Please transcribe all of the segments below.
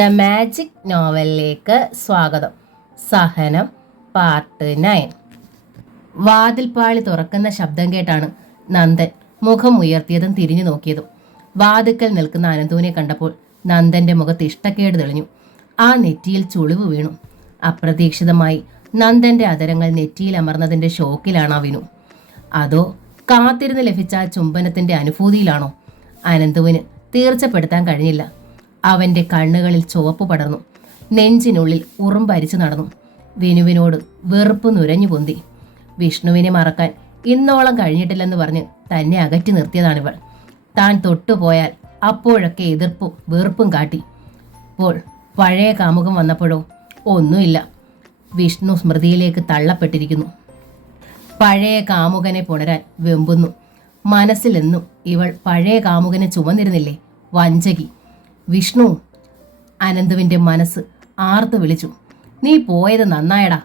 The magic നോവലിലേക്ക് സ്വാഗതം. സഹനം part 9. വാതിൽപ്പാളി തുറക്കുന്ന ശബ്ദം കേട്ടാണ് നന്ദൻ മുഖം ഉയർത്തിയതും തിരിഞ്ഞു നോക്കിയതും. വാതിക്കൽ നിൽക്കുന്ന അനന്തുവിനെ കണ്ടപ്പോൾ നന്ദന്റെ മുഖത്ത് ഇഷ്ടക്കേട് തെളിഞ്ഞു. ആ നെറ്റിയിൽ ചുളിവ് വീണു. അപ്രതീക്ഷിതമായി നന്ദന്റെ അതരങ്ങൾ നെറ്റിയിൽ അമർന്നതിന്റെ ഷോക്കിലാണോ വിനു? അതോ കാത്തിരുന്ന് ലഭിച്ച ചുംബനത്തിന്റെ അനുഭൂതിയിലാണോ? അനന്തുവിന് തീർച്ചപ്പെടുത്താൻ കഴിഞ്ഞില്ല. അവന്റെ കണ്ണുകളിൽ ചുവപ്പ് പടർന്നു. നെഞ്ചിനുള്ളിൽ ഉറുമ്പരിച്ചു നടന്നു. വിനുവിനോട് വെറുപ്പ് നുരഞ്ഞു പൊന്തി. വിഷ്ണുവിനെ മറക്കാൻ ഇന്നോളം കഴിഞ്ഞിട്ടില്ലെന്ന് പറഞ്ഞ് തന്നെ അകറ്റി നിർത്തിയതാണിവൾ. താൻ തൊട്ടുപോയാൽ അപ്പോഴൊക്കെ എതിർപ്പും വെറുപ്പും കാട്ടി. ഇപ്പോൾ പഴയ കാമുകം വന്നപ്പോഴോ ഒന്നുമില്ല. വിഷ്ണു സ്മൃതിയിലേക്ക് തള്ളപ്പെട്ടിരിക്കുന്നു. പഴയ കാമുകനെ പുണരാൻ വെമ്പുന്നു. മനസ്സിലെന്നും ഇവൾ പഴയ കാമുകനെ ചുമന്നിരുന്നില്ലേ? വഞ്ചകി വിഷ്ണു! അനന്തുവിൻ്റെ മനസ്സ് ആർത്തു വിളിച്ചു. നീ പോയത് നന്നായടാ,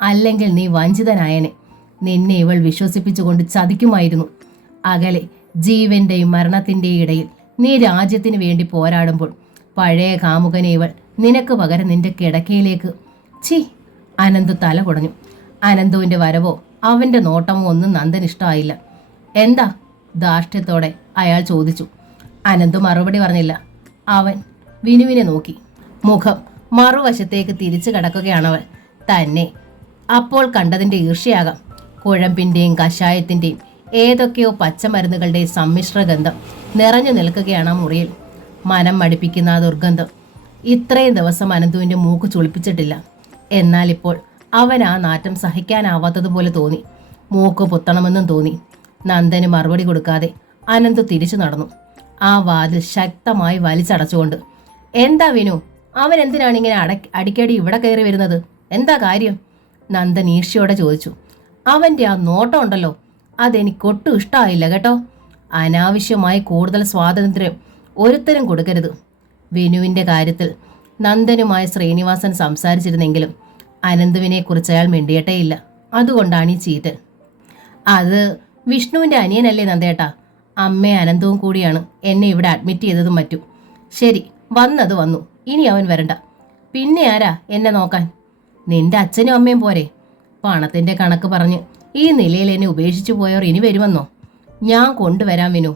അല്ലെങ്കിൽ നീ വഞ്ചിതനായനെ. നിന്നെ ഇവൾ വിശ്വസിപ്പിച്ചുകൊണ്ട് ചതിക്കുമായിരുന്നു. അകലെ ജീവന്റെയും മരണത്തിൻ്റെയും ഇടയിൽ നീ രാജ്യത്തിന് വേണ്ടി പോരാടുമ്പോൾ പഴയ കാമുകനെ ഇവൾ നിനക്ക് പകരം നിന്റെ കിടക്കയിലേക്ക്. ഛീ! അനന്തു തല കുടഞ്ഞു. അനന്തുവിൻ്റെ വരവോ അവൻ്റെ നോട്ടമോ ഒന്നും നന്ദൻ ഇഷ്ടമായില്ല. എന്താ? ധാർഷ്ട്യത്തോടെ അയാൾ ചോദിച്ചു. അനന്തു മറുപടി പറഞ്ഞില്ല. അവൻ വിനുവിനെ നോക്കി. മുഖം മറുവശത്തേക്ക് തിരിച്ചു കിടക്കുകയാണവൾ. തന്നെ അപ്പോൾ കണ്ടതിൻ്റെ ഈർഷ്യയാകാം. കുഴമ്പിൻ്റെയും കഷായത്തിൻ്റെയും ഏതൊക്കെയോ പച്ചമരുന്നുകളുടെയും സമ്മിശ്ര ഗന്ധം നിറഞ്ഞു നിൽക്കുകയാണ് ആ മുറിയിൽ. മനം മടിപ്പിക്കുന്ന ആ ദുർഗന്ധം ഇത്രയും ദിവസം അനന്തുവിൻ്റെ മൂക്ക് ചുളിപ്പിച്ചിട്ടില്ല. എന്നാൽ ഇപ്പോൾ അവൻ ആ നാറ്റം സഹിക്കാനാവാത്തതുപോലെ തോന്നി. മൂക്ക് പൊത്തണമെന്നും തോന്നി. നന്ദന് മറുപടി കൊടുക്കാതെ അനന്തു തിരിച്ചു നടന്നു. ആ വാതിൽ ശക്തമായി വലിച്ചടച്ചുകൊണ്ട്. എന്താ വിനു, അവൻ എന്തിനാണ് ഇങ്ങനെ അടിക്കടി ഇവിടെ കയറി വരുന്നത്? എന്താ കാര്യം? നന്ദൻ ഈർഷ്യയോടെ ചോദിച്ചു. അവൻ്റെ ആ നോട്ടം ഉണ്ടല്ലോ, അതെനിക്കൊട്ടും ഇഷ്ടമായില്ല കേട്ടോ. അനാവശ്യമായി കൂടുതൽ സ്വാതന്ത്ര്യം ഒരുത്തരും കൊടുക്കരുത്. വിനുവിൻ്റെ കാര്യത്തിൽ നന്ദനുമായി ശ്രീനിവാസൻ സംസാരിച്ചിരുന്നെങ്കിലും അനന്തുവിനെക്കുറിച്ച് അയാൾ മിണ്ടിയിട്ടേയില്ല. അതുകൊണ്ടാണ് ഈ ചീറ്റ്. അത് വിഷ്ണുവിൻ്റെ അനിയനല്ലേ നന്ദേട്ടാ? അമ്മയും അനന്തവും കൂടിയാണ് എന്നെ ഇവിടെ അഡ്മിറ്റ് ചെയ്തതും മറ്റും. ശരി, വന്നത് വന്നു, ഇനി അവൻ വരണ്ട. പിന്നെ ആരാ എന്നെ നോക്കാൻ? നിന്റെ അച്ഛനും അമ്മയും പോരെ? പണത്തിൻ്റെ കണക്ക് പറഞ്ഞ് ഈ നിലയിൽ എന്നെ ഉപേക്ഷിച്ചു പോയവർ ഇനി വരുമെന്നോ? ഞാൻ കൊണ്ടുവരാൻ വിനു.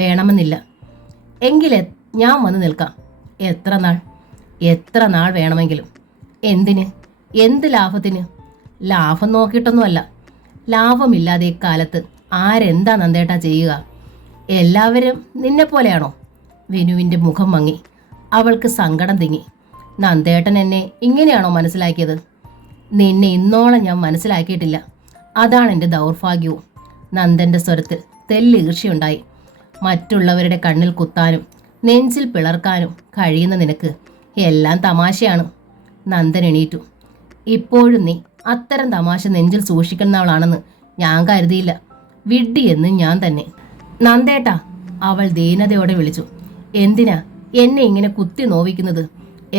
വേണമെന്നില്ല. എങ്കിൽ ഞാൻ വന്ന് നിൽക്കാം. എത്ര നാൾ വേണമെങ്കിലും. എന്തിന്? എന്ത് ലാഭത്തിന്? ലാഭം നോക്കിയിട്ടൊന്നുമല്ല. ലാഭമില്ലാതെ ഇക്കാലത്ത് ആരെന്താ നന്ദേട്ടാ ചെയ്യുക? എല്ലാവരും നിന്നെപ്പോലെയാണോ? വിനുവിൻ്റെ മുഖം മങ്ങി. അവൾക്ക് സങ്കടം തിങ്ങി. നന്ദേട്ടൻ എന്നെ ഇങ്ങനെയാണോ മനസ്സിലാക്കിയത്? നിന്നെ ഇന്നോളം ഞാൻ മനസ്സിലാക്കിയിട്ടില്ല. അതാണ് എൻ്റെ ദൗർഭാഗ്യവും. നന്ദൻ്റെ സ്വരത്തിൽ തെല്ലീർച്ചയുണ്ടായി. മറ്റുള്ളവരുടെ കണ്ണിൽ കുത്താനും നെഞ്ചിൽ പിളർക്കാനും കഴിയുന്ന നിനക്ക് എല്ലാം തമാശയാണ്. നന്ദൻ എണീറ്റു. ഇപ്പോഴും നീ അത്തരം തമാശ നെഞ്ചിൽ സൂക്ഷിക്കുന്നവളാണെന്ന് ഞാൻ കരുതിയില്ല. വിഡ്ഢിയെന്ന് ഞാൻ തന്നെ. നന്ദേട്ടാ! അവൾ ദീനതയോടെ വിളിച്ചു. എന്തിനാ എന്നെ ഇങ്ങനെ കുത്തി നോവിക്കുന്നത്?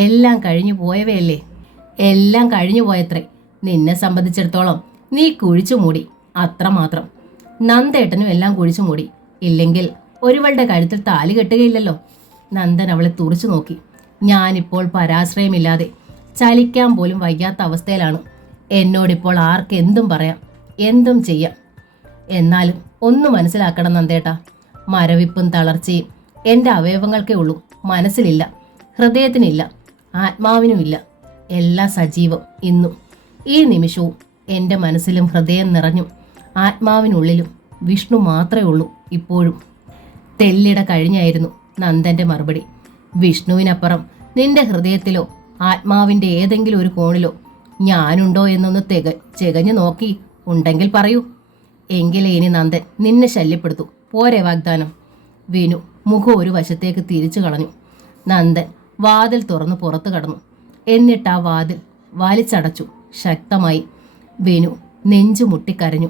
എല്ലാം കഴിഞ്ഞു പോയവയല്ലേ? എല്ലാം കഴിഞ്ഞു പോയത്രേ. നിന്നെ സംബന്ധിച്ചിടത്തോളം നീ കുഴിച്ചു മൂടി, അത്രമാത്രം. നന്ദേട്ടനും എല്ലാം കുഴിച്ചു മൂടി. ഇല്ലെങ്കിൽ ഒരുവളുടെ കഴുത്തിൽ താലി കെട്ടുകയില്ലല്ലോ. നന്ദൻ അവളെ തുറച്ചു നോക്കി. ഞാനിപ്പോൾ പരാശ്രയമില്ലാതെ ചലിക്കാൻ പോലും വയ്യാത്ത അവസ്ഥയിലാണ്. എന്നോടിപ്പോൾ ആർക്കെന്തും പറയാം, എന്തും ചെയ്യാം. എന്നാലും ഒന്ന് മനസ്സിലാക്കണം നന്ദേട്ടാ, മരവിപ്പും തളർച്ചയും എൻ്റെ അവയവങ്ങൾക്കേ ഉള്ളൂ, മനസ്സിലില്ല, ഹൃദയത്തിനില്ല, ആത്മാവിനുമില്ല. എല്ലാം സജീവം ഇന്നും ഈ നിമിഷവും. എൻ്റെ മനസ്സിലും ഹൃദയം നിറഞ്ഞും ആത്മാവിനുള്ളിലും വിഷ്ണു മാത്രമേ ഉള്ളൂ ഇപ്പോഴും. തെല്ലിട കഴിഞ്ഞായിരുന്നു നന്ദൻ്റെ മറുപടി. വിഷ്ണുവിനപ്പുറം നിന്റെ ഹൃദയത്തിലോ ആത്മാവിൻ്റെ ഏതെങ്കിലും ഒരു കോണിലോ ഞാനുണ്ടോ എന്നൊന്ന് ചെകഞ്ഞു നോക്കി ഉണ്ടെങ്കിൽ പറയൂ. എങ്കിലേ ഇനി നന്ദൻ നിന്നെ ശല്യപ്പെടുത്തു. പോരെ വാഗ്ദാനം? വിനു മുഖം ഒരു വശത്തേക്ക് തിരിച്ചു കളഞ്ഞു. നന്ദൻ വാതിൽ തുറന്ന് പുറത്തു കടന്നു. എന്നിട്ട് ആ വാതിൽ വലിച്ചടച്ചു ശക്തമായി. വിനു നെഞ്ചു മുട്ടിക്കരഞ്ഞു.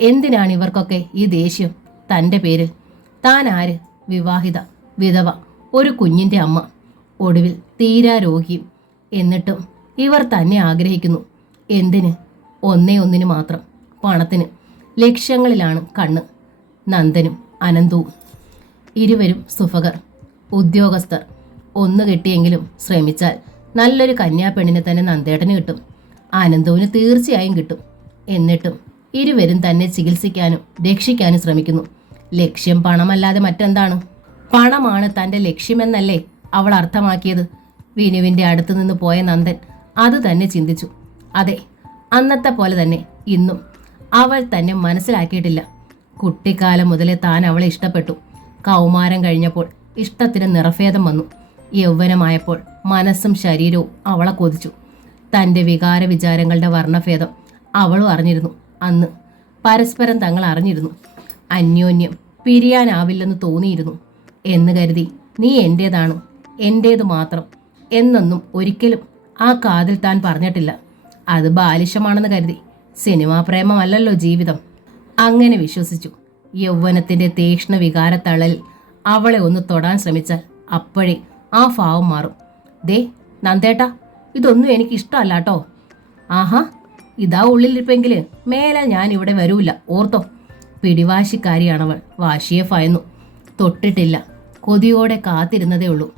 എന്തിനാണ് ഇവർക്കൊക്കെ ഈ ദേഷ്യം തൻ്റെ പേരിൽ? താൻ ആര്? വിവാഹിത, വിധവ, ഒരു കുഞ്ഞിൻ്റെ അമ്മ, ഒടുവിൽ തീരാ രോഗിയും. എന്നിട്ടും ഇവർ തന്നെ ആഗ്രഹിക്കുന്നു. എന്തിന്? ഒന്നിനു മാത്രം, പണത്തിന്. ലക്ഷ്യങ്ങളിലാണ് കണ്ണ്. നന്ദനും അനന്തവും ഇരുവരും സുഫകർ, ഉദ്യോഗസ്ഥർ. ഒന്ന് കിട്ടിയെങ്കിലും ശ്രമിച്ചാൽ നല്ലൊരു കന്യാപ്പെണ്ണിനെ തന്നെ നന്ദേട്ടന് കിട്ടും. ആനന്ദുവിന് തീർച്ചയായും കിട്ടും. എന്നിട്ടും ഇരുവരും തന്നെ ചികിത്സിക്കാനും രക്ഷിക്കാനും ശ്രമിക്കുന്നു. ലക്ഷ്യം പണമല്ലാതെ മറ്റെന്താണ്? പണമാണ് തൻ്റെ ലക്ഷ്യമെന്നല്ലേ അവൾ അർത്ഥമാക്കിയത്. വിനുവിൻ്റെ അടുത്തു നിന്ന് പോയ നന്ദൻ അത് തന്നെ ചിന്തിച്ചു. അതെ, അന്നത്തെ പോലെ തന്നെ ഇന്നും അവൾ തന്നെ മനസ്സിലാക്കിയിട്ടില്ല. കുട്ടിക്കാലം മുതലേ താൻ അവളെ ഇഷ്ടപ്പെട്ടു. കൗമാരം കഴിഞ്ഞപ്പോൾ ഇഷ്ടത്തിന് നിറഭേദം വന്നു. യൗവനമായപ്പോൾ മനസ്സും ശരീരവും അവളെ കൊതിച്ചു. തൻ്റെ വികാര വിചാരങ്ങളുടെ വർണ്ണഭേദം അവളും അറിഞ്ഞിരുന്നു. അന്ന് പരസ്പരം തങ്ങൾ അറിഞ്ഞിരുന്നു. അന്യോന്യം പിരിയാനാവില്ലെന്ന് തോന്നിയിരുന്നു എന്ന് കരുതി നീ എൻ്റേതാണ്, എൻ്റേത് മാത്രം എന്നൊന്നും ഒരിക്കലും ആ കാതിൽ താൻ പറഞ്ഞിട്ടില്ല. അത് ബാലിശമാണെന്ന് കരുതി. സിനിമാ പ്രേമമല്ലല്ലോ ജീവിതം. അങ്ങനെ വിശ്വസിച്ചു. യൗവനത്തിൻ്റെ തീക്ഷ്ണ വികാരത്തള്ളലിൽ അവളെ ഒന്ന് തൊടാൻ ശ്രമിച്ചാൽ അപ്പോഴേ ആ ഭാവം മാറും. ദേ നന്ദേട്ടാ, ഇതൊന്നും എനിക്ക് ഇഷ്ടമല്ലാട്ടോ. ആഹാ, ഇതാ ഉള്ളിലിരിപ്പെങ്കിൽ മേലെ ഞാൻ ഇവിടെ വരൂല, ഓർത്തോ. പിടിവാശിക്കാരിയാണവൾ. വാശിയെ ഭയന്നു. തൊട്ടിട്ടില്ല. കൊതിയോടെ കാത്തിരുന്നതേ ഉള്ളൂ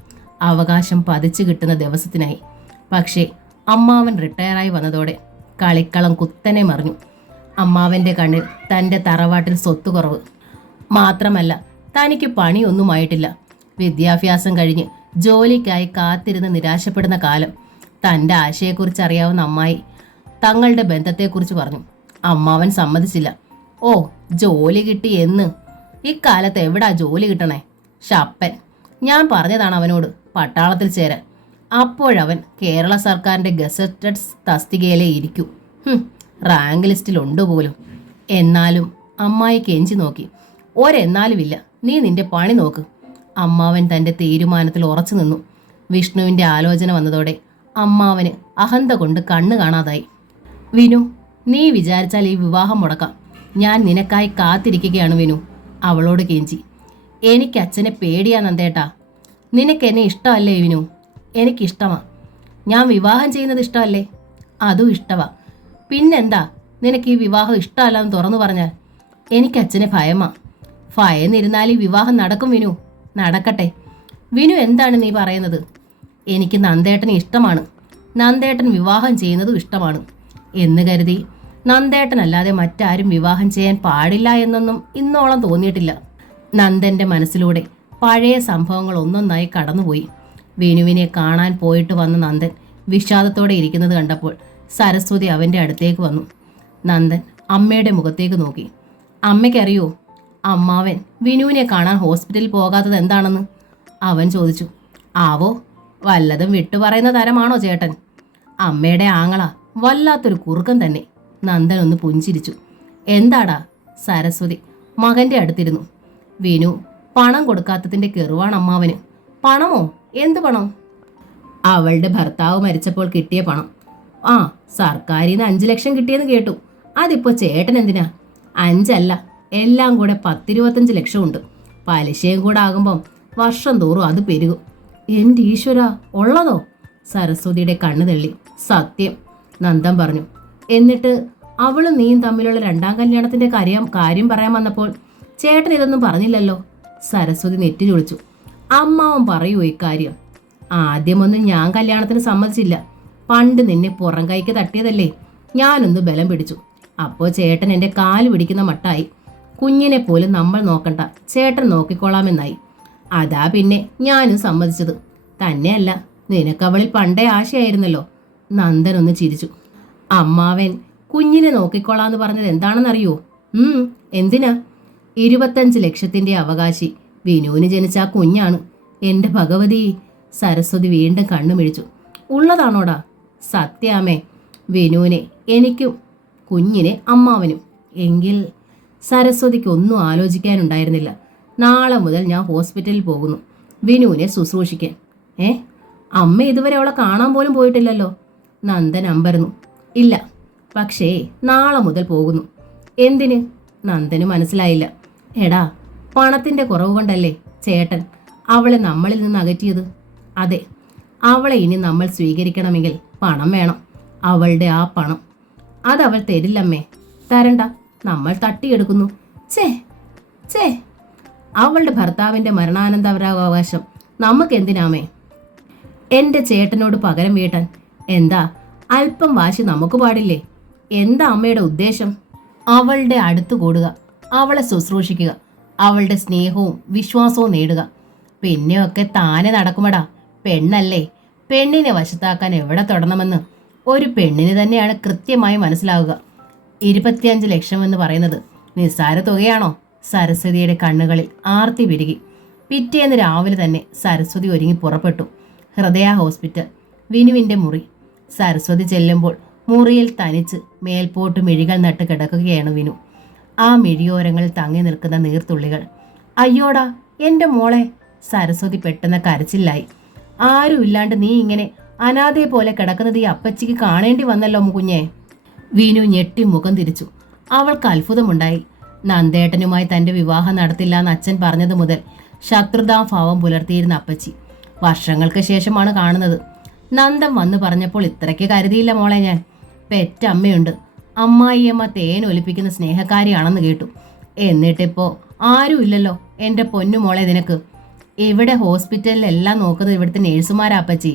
അവകാശം പതിച്ചു കിട്ടുന്ന ദിവസത്തിനായി. പക്ഷേ അമ്മാവൻ റിട്ടയറായി വന്നതോടെ കളിക്കളം കുത്തനെ മറിഞ്ഞു. അമ്മാവൻ്റെ കണ്ണിൽ തൻ്റെ തറവാട്ടിൽ സ്വത്ത് കുറവ് മാത്രമല്ല, തനിക്ക് പണിയൊന്നുമായിട്ടില്ല. വിദ്യാഭ്യാസം കഴിഞ്ഞ് ജോലിക്കായി കാത്തിരുന്ന് നിരാശപ്പെടുന്ന കാലം. തൻ്റെ ആശയെക്കുറിച്ച് അറിയാവുന്ന അമ്മായി തങ്ങളുടെ ബന്ധത്തെക്കുറിച്ച് പറഞ്ഞു. അമ്മാവൻ സമ്മതിച്ചില്ല. ഓ, ജോലി കിട്ടി എന്ന്? ഇക്കാലത്ത് എവിടാ ജോലി കിട്ടണേ? ശപ്പൻ. ഞാൻ പറഞ്ഞതാണ് അവനോട് പട്ടാളത്തിൽ ചേരാൻ. അപ്പോഴവൻ കേരള സർക്കാരിൻ്റെ ഗസറ്റഡ് തസ്തികയിലേ ഇരിക്കൂ. റാങ്ക് ലിസ്റ്റിലുണ്ട് പോലും. എന്നാലും അമ്മായി കെഞ്ചി നോക്കി. ഒരെന്നാലുമില്ല, നീ നിന്റെ പണി നോക്ക്. അമ്മാവൻ തൻ്റെ തീരുമാനത്തിൽ ഉറച്ചു നിന്നു. വിഷ്ണുവിൻ്റെ ആലോചന വന്നതോടെ അമ്മാവന് അഹന്ത കൊണ്ട് കണ്ണ് കാണാതായി. വിനു, നീ വിചാരിച്ചാൽ ഈ വിവാഹം മുടക്കാം. ഞാൻ നിനക്കായി കാത്തിരിക്കുകയാണ് വിനു അവളോട് കെഞ്ചി. എനിക്ക് അച്ഛനെ പേടിയാ നന്ദേട്ടാ. നിനക്കെന്നെ ഇഷ്ടമല്ലേ വിനു? എനിക്കിഷ്ടമാ. ഞാൻ വിവാഹം ചെയ്യുന്നത് ഇഷ്ടമല്ലേ? അതും ഇഷ്ടമാ. പിന്നെന്താ നിനക്ക് ഈ വിവാഹം ഇഷ്ടമല്ലെന്ന് തുറന്നു പറഞ്ഞാൽ? എനിക്ക് അച്ഛനെ ഭയമാ. ഭയന്നിരുന്നാൽ ഈ വിവാഹം നടക്കും വിനു. നടക്കട്ടെ. വിനു, എന്താണ് നീ പറയുന്നത്? എനിക്ക് നന്ദേട്ടന് ഇഷ്ടമാണ്. നന്ദേട്ടൻ വിവാഹം ചെയ്യുന്നതും ഇഷ്ടമാണ് എന്ന് കരുതി നന്ദേട്ടനല്ലാതെ മറ്റാരും വിവാഹം ചെയ്യാൻ പാടില്ല എന്നൊന്നും ഇന്നോളം തോന്നിയിട്ടില്ല. നന്ദൻ്റെ മനസ്സിലൂടെ പഴയ സംഭവങ്ങൾ ഒന്നൊന്നായി കടന്നുപോയി. വിനുവിനെ കാണാൻ പോയിട്ട് വന്ന നന്ദൻ വിഷാദത്തോടെ ഇരിക്കുന്നത് കണ്ടപ്പോൾ സരസ്വതി അവൻ്റെ അടുത്തേക്ക് വന്നു. നന്ദൻ അമ്മയുടെ മുഖത്തേക്ക് നോക്കി. അമ്മയ്ക്കറിയോ അമ്മാവൻ വിനുവിനെ കാണാൻ ഹോസ്പിറ്റലിൽ പോകാത്തത് എന്താണെന്ന്? അവൻ ചോദിച്ചു. ആവോ, വല്ലതും വിട്ടുപറയുന്ന തരമാണോ ചേട്ടൻ? അമ്മയുടെ ആങ്ങള വല്ലാത്തൊരു കുറുക്കൻ തന്നെ. നന്ദൻ ഒന്ന് പുഞ്ചിരിച്ചു. എന്താടാ? സരസ്വതി മകൻ്റെ അടുത്തിരുന്നു. വിനു പണം കൊടുക്കാത്തതിൻ്റെ കെറുവാണ് അമ്മാവന്. പണമോ? എന്ത് പണം? അവളുടെ ഭർത്താവ് മരിച്ചപ്പോൾ കിട്ടിയ പണം. ആ, സർക്കാരിൽ നിന്ന് 5 ലക്ഷം കിട്ടിയെന്ന് കേട്ടു. അതിപ്പോൾ ചേട്ടൻ എന്തിനാ? 5 അല്ല, എല്ലാം കൂടെ 10-25 ലക്ഷമുണ്ട്. പലിശയും കൂടെ ആകുമ്പം വർഷം തോറും അത് പെരുകും. എൻ്റെ ഈശ്വര, ഉള്ളതോ? സരസ്വതിയുടെ കണ്ണ് തള്ളി. സത്യം, നന്ദൻ പറഞ്ഞു. എന്നിട്ട് അവളും നീയും തമ്മിലുള്ള 2ാം കല്യാണത്തിൻ്റെ കാര്യം പറയാൻ വന്നപ്പോൾ ചേട്ടൻ ഇതൊന്നും പറഞ്ഞില്ലല്ലോ. സരസ്വതി നെറ്റി ചൊളിച്ചു. അമ്മാവൻ പറയൂ ഇക്കാര്യം? ആദ്യമൊന്നും ഞാൻ കല്യാണത്തിന് സമ്മതിച്ചില്ല. പണ്ട് നിന്നെ പുറം കൈക്ക് തട്ടിയതല്ലേ. ഞാനൊന്ന് ബലം പിടിച്ചു. അപ്പോൾ ചേട്ടൻ എൻ്റെ കാല് പിടിക്കുന്ന മട്ടായി. കുഞ്ഞിനെ പോലും നമ്മൾ നോക്കണ്ട, ചേട്ടൻ നോക്കിക്കോളാമെന്നായി. അതാ പിന്നെ ഞാനും സമ്മതിച്ചത്. തന്നെയല്ല, നിനക്കവളിൽ പണ്ടേ ആശയായിരുന്നല്ലോ. നന്ദൻ ഒന്ന് ചിരിച്ചു. അമ്മാവൻ കുഞ്ഞിനെ നോക്കിക്കോളാന്ന് പറഞ്ഞത് എന്താണെന്നറിയോ? എന്തിനാ? 25 ലക്ഷത്തിൻ്റെ അവകാശി വിനുവിന് ജനിച്ച ആ കുഞ്ഞാണ്. എൻ്റെ ഭഗവതി. സരസ്വതി വീണ്ടും കണ്ണുമിഴിച്ചു. ഉള്ളതാണോടാ? സത്യാമേ. വിനുവിനെ എനിക്കും കുഞ്ഞിനെ അമ്മാവനും. എങ്കിൽ സരസ്വതിക്ക് ഒന്നും ആലോചിക്കാനുണ്ടായിരുന്നില്ല. നാളെ മുതൽ ഞാൻ ഹോസ്പിറ്റലിൽ പോകുന്നു വിനുവിനെ ശുശ്രൂഷിക്കാൻ. അമ്മ ഇതുവരെ അവളെ കാണാൻ പോലും പോയിട്ടില്ലല്ലോ. നന്ദൻ അമ്പരന്നു. ഇല്ല, പക്ഷേ നാളെ മുതൽ പോകുന്നു. എന്തിന്? നന്ദന് മനസ്സിലായില്ല. എടാ, പണത്തിൻ്റെ കുറവ് കൊണ്ടല്ലേ ചേട്ടൻ അവളെ നമ്മളിൽ നിന്ന് അകറ്റിയത്? അതെ, അവളെ ഇനി നമ്മൾ സ്വീകരിക്കണമെങ്കിൽ പണം വേണം. അവളുടെ ആ പണം അതവൾ തരില്ലമ്മേ. തരണ്ട, നമ്മൾ തട്ടിയെടുക്കുന്നു. ചേ അവളുടെ ഭർത്താവിൻ്റെ മരണാനന്തരാവകാശം നമുക്കെന്തിനാമേ? എൻ്റെ ചേട്ടനോട് പകരം വീട്ടാൻ. എന്താ, അല്പം വാശി നമുക്ക് പാടില്ലേ? എന്താ അമ്മയുടെ ഉദ്ദേശം? അവളുടെ അടുത്ത് കൂടുക, അവളെ ശുശ്രൂഷിക്കുക, അവളുടെ സ്നേഹവും വിശ്വാസവും നേടുക. പിന്നെയൊക്കെ താനെ നടക്കുമടാ. പെണ്ണല്ലേ, പെണ്ണിനെ വശത്താക്കാൻ എവിടെ തൊടണമെന്ന് ഒരു പെണ്ണിന് തന്നെയാണ് കൃത്യമായി മനസ്സിലാവുക. 25 ലക്ഷം എന്ന് പറയുന്നത് നിസ്സാര തുകയാണോ? സരസ്വതിയുടെ കണ്ണുകളിൽ ആർത്തി വിരുകി. പിറ്റേന്ന് രാവിലെ തന്നെ സരസ്വതി ഒരുങ്ങി പുറപ്പെട്ടു. ഹൃദയ ഹോസ്പിറ്റൽ, വിനുവിൻ്റെ മുറി. സരസ്വതി ചെല്ലുമ്പോൾ മുറിയിൽ തനിച്ച് മേൽപോട്ട് മിഴികൾ നട്ട് കിടക്കുകയാണ് വിനു. ആ മിഴിയോരങ്ങളിൽ തങ്ങി നിൽക്കുന്ന നീർത്തുള്ളികൾ. അയ്യോടാ എൻ്റെ മോളെ! സരസ്വതി പെട്ടെന്ന് കരച്ചില്ലായി. ആരുമില്ലാണ്ട് നീ ഇങ്ങനെ അനാഥയെ പോലെ കിടക്കുന്നത് ഈ അപ്പച്ചിക്ക് കാണേണ്ടി വന്നല്ലോ കുഞ്ഞെ. വിനു ഞെട്ടി മുഖം തിരിച്ചു. അവൾക്ക് അത്ഭുതമുണ്ടായി. നന്ദേട്ടനുമായി തൻ്റെ വിവാഹം നടത്തില്ല എന്ന് അച്ഛൻ പറഞ്ഞതു മുതൽ ശത്രുതാഭാവം പുലർത്തിയിരുന്ന അപ്പച്ചി വർഷങ്ങൾക്ക് ശേഷമാണ് കാണുന്നത്. നന്ദൻ വന്നു പറഞ്ഞപ്പോൾ ഇത്രയ്ക്ക് കരുതിയില്ല മോളെ ഞാൻ. പെറ്റമ്മയുണ്ട്, അമ്മായിയമ്മ തേൻ ഒലിപ്പിക്കുന്ന സ്നേഹക്കാരിയാണെന്ന് കേട്ടു. എന്നിട്ടിപ്പോ ആരുമില്ലല്ലോ എൻ്റെ പൊന്നു മോളെ നിനക്ക്. ഇവിടെ ഹോസ്പിറ്റലിലെല്ലാം നോക്കുന്നത് ഇവിടുത്തെ നേഴ്സുമാരാ അപ്പച്ചി.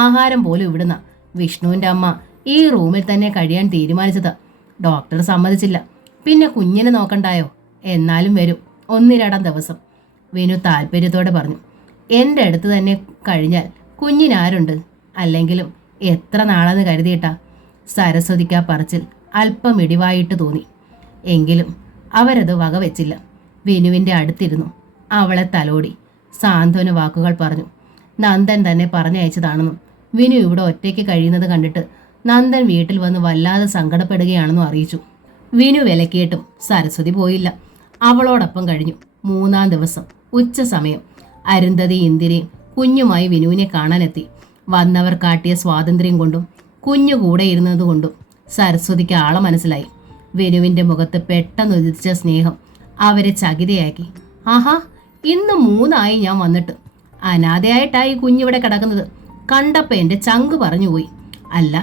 ആഹാരം പോലും ഇവിടുന്ന. വിഷ്ണുവിൻ്റെ അമ്മ ഈ റൂമിൽ തന്നെ കഴിയാൻ തീരുമാനിച്ചതാ. ഡോക്ടർ സമ്മതിച്ചില്ല. പിന്നെ കുഞ്ഞിനെ നോക്കണ്ടായോ? എന്നാലും വരും 1-2 ദിവസം. വിനു താല്പര്യത്തോടെ പറഞ്ഞു. എൻ്റെ അടുത്ത് തന്നെ കഴിഞ്ഞാൽ കുഞ്ഞിനാരുണ്ട്? അല്ലെങ്കിലും എത്ര നാളെന്ന് കരുതിയിട്ടാ. സരസ്വതിക്കാ പറച്ചിൽ അല്പം ഇടിവായിട്ട് തോന്നി. എങ്കിലും അവരത് വകവെച്ചില്ല. വിനുവിൻ്റെ അടുത്തിരുന്നു. അവളെ തലോടി സാന്ത്വന വാക്കുകൾ പറഞ്ഞു. നന്ദൻ തന്നെ പറഞ്ഞയച്ചതാണെന്നും വിനു ഇവിടെ ഒറ്റയ്ക്ക് കഴിയുന്നത് കണ്ടിട്ട് നന്ദൻ വീട്ടിൽ വന്ന് വല്ലാതെ സങ്കടപ്പെടുകയാണെന്നും അറിയിച്ചു. വിനു വിലക്കിയിട്ടും സരസ്വതി പോയില്ല. അവളോടൊപ്പം കഴിഞ്ഞു. 3-ാം ദിവസം ഉച്ച സമയം അരുന്ധതി ഇന്ദിരയും കുഞ്ഞുമായി വിനുവിനെ കാണാനെത്തി. വന്നവർ കാട്ടിയ സ്വാതന്ത്ര്യം കൊണ്ടും കുഞ്ഞു കൂടെ ഇരുന്നതുകൊണ്ടും സരസ്വതിക്ക് ആളെ മനസ്സിലായി. വിനുവിൻ്റെ മുഖത്ത് പെട്ടെന്ന് ഉദിച്ച സ്നേഹം അവരെ ചകിതയാക്കി. ആഹാ, ഇന്ന് 3 ഞാൻ വന്നിട്ട്. അനാഥയായിട്ടായി കുഞ്ഞിവിടെ കിടക്കുന്നത്. കണ്ടപ്പോൾ എൻ്റെ ചങ്ക് പറഞ്ഞുപോയി. അല്ല,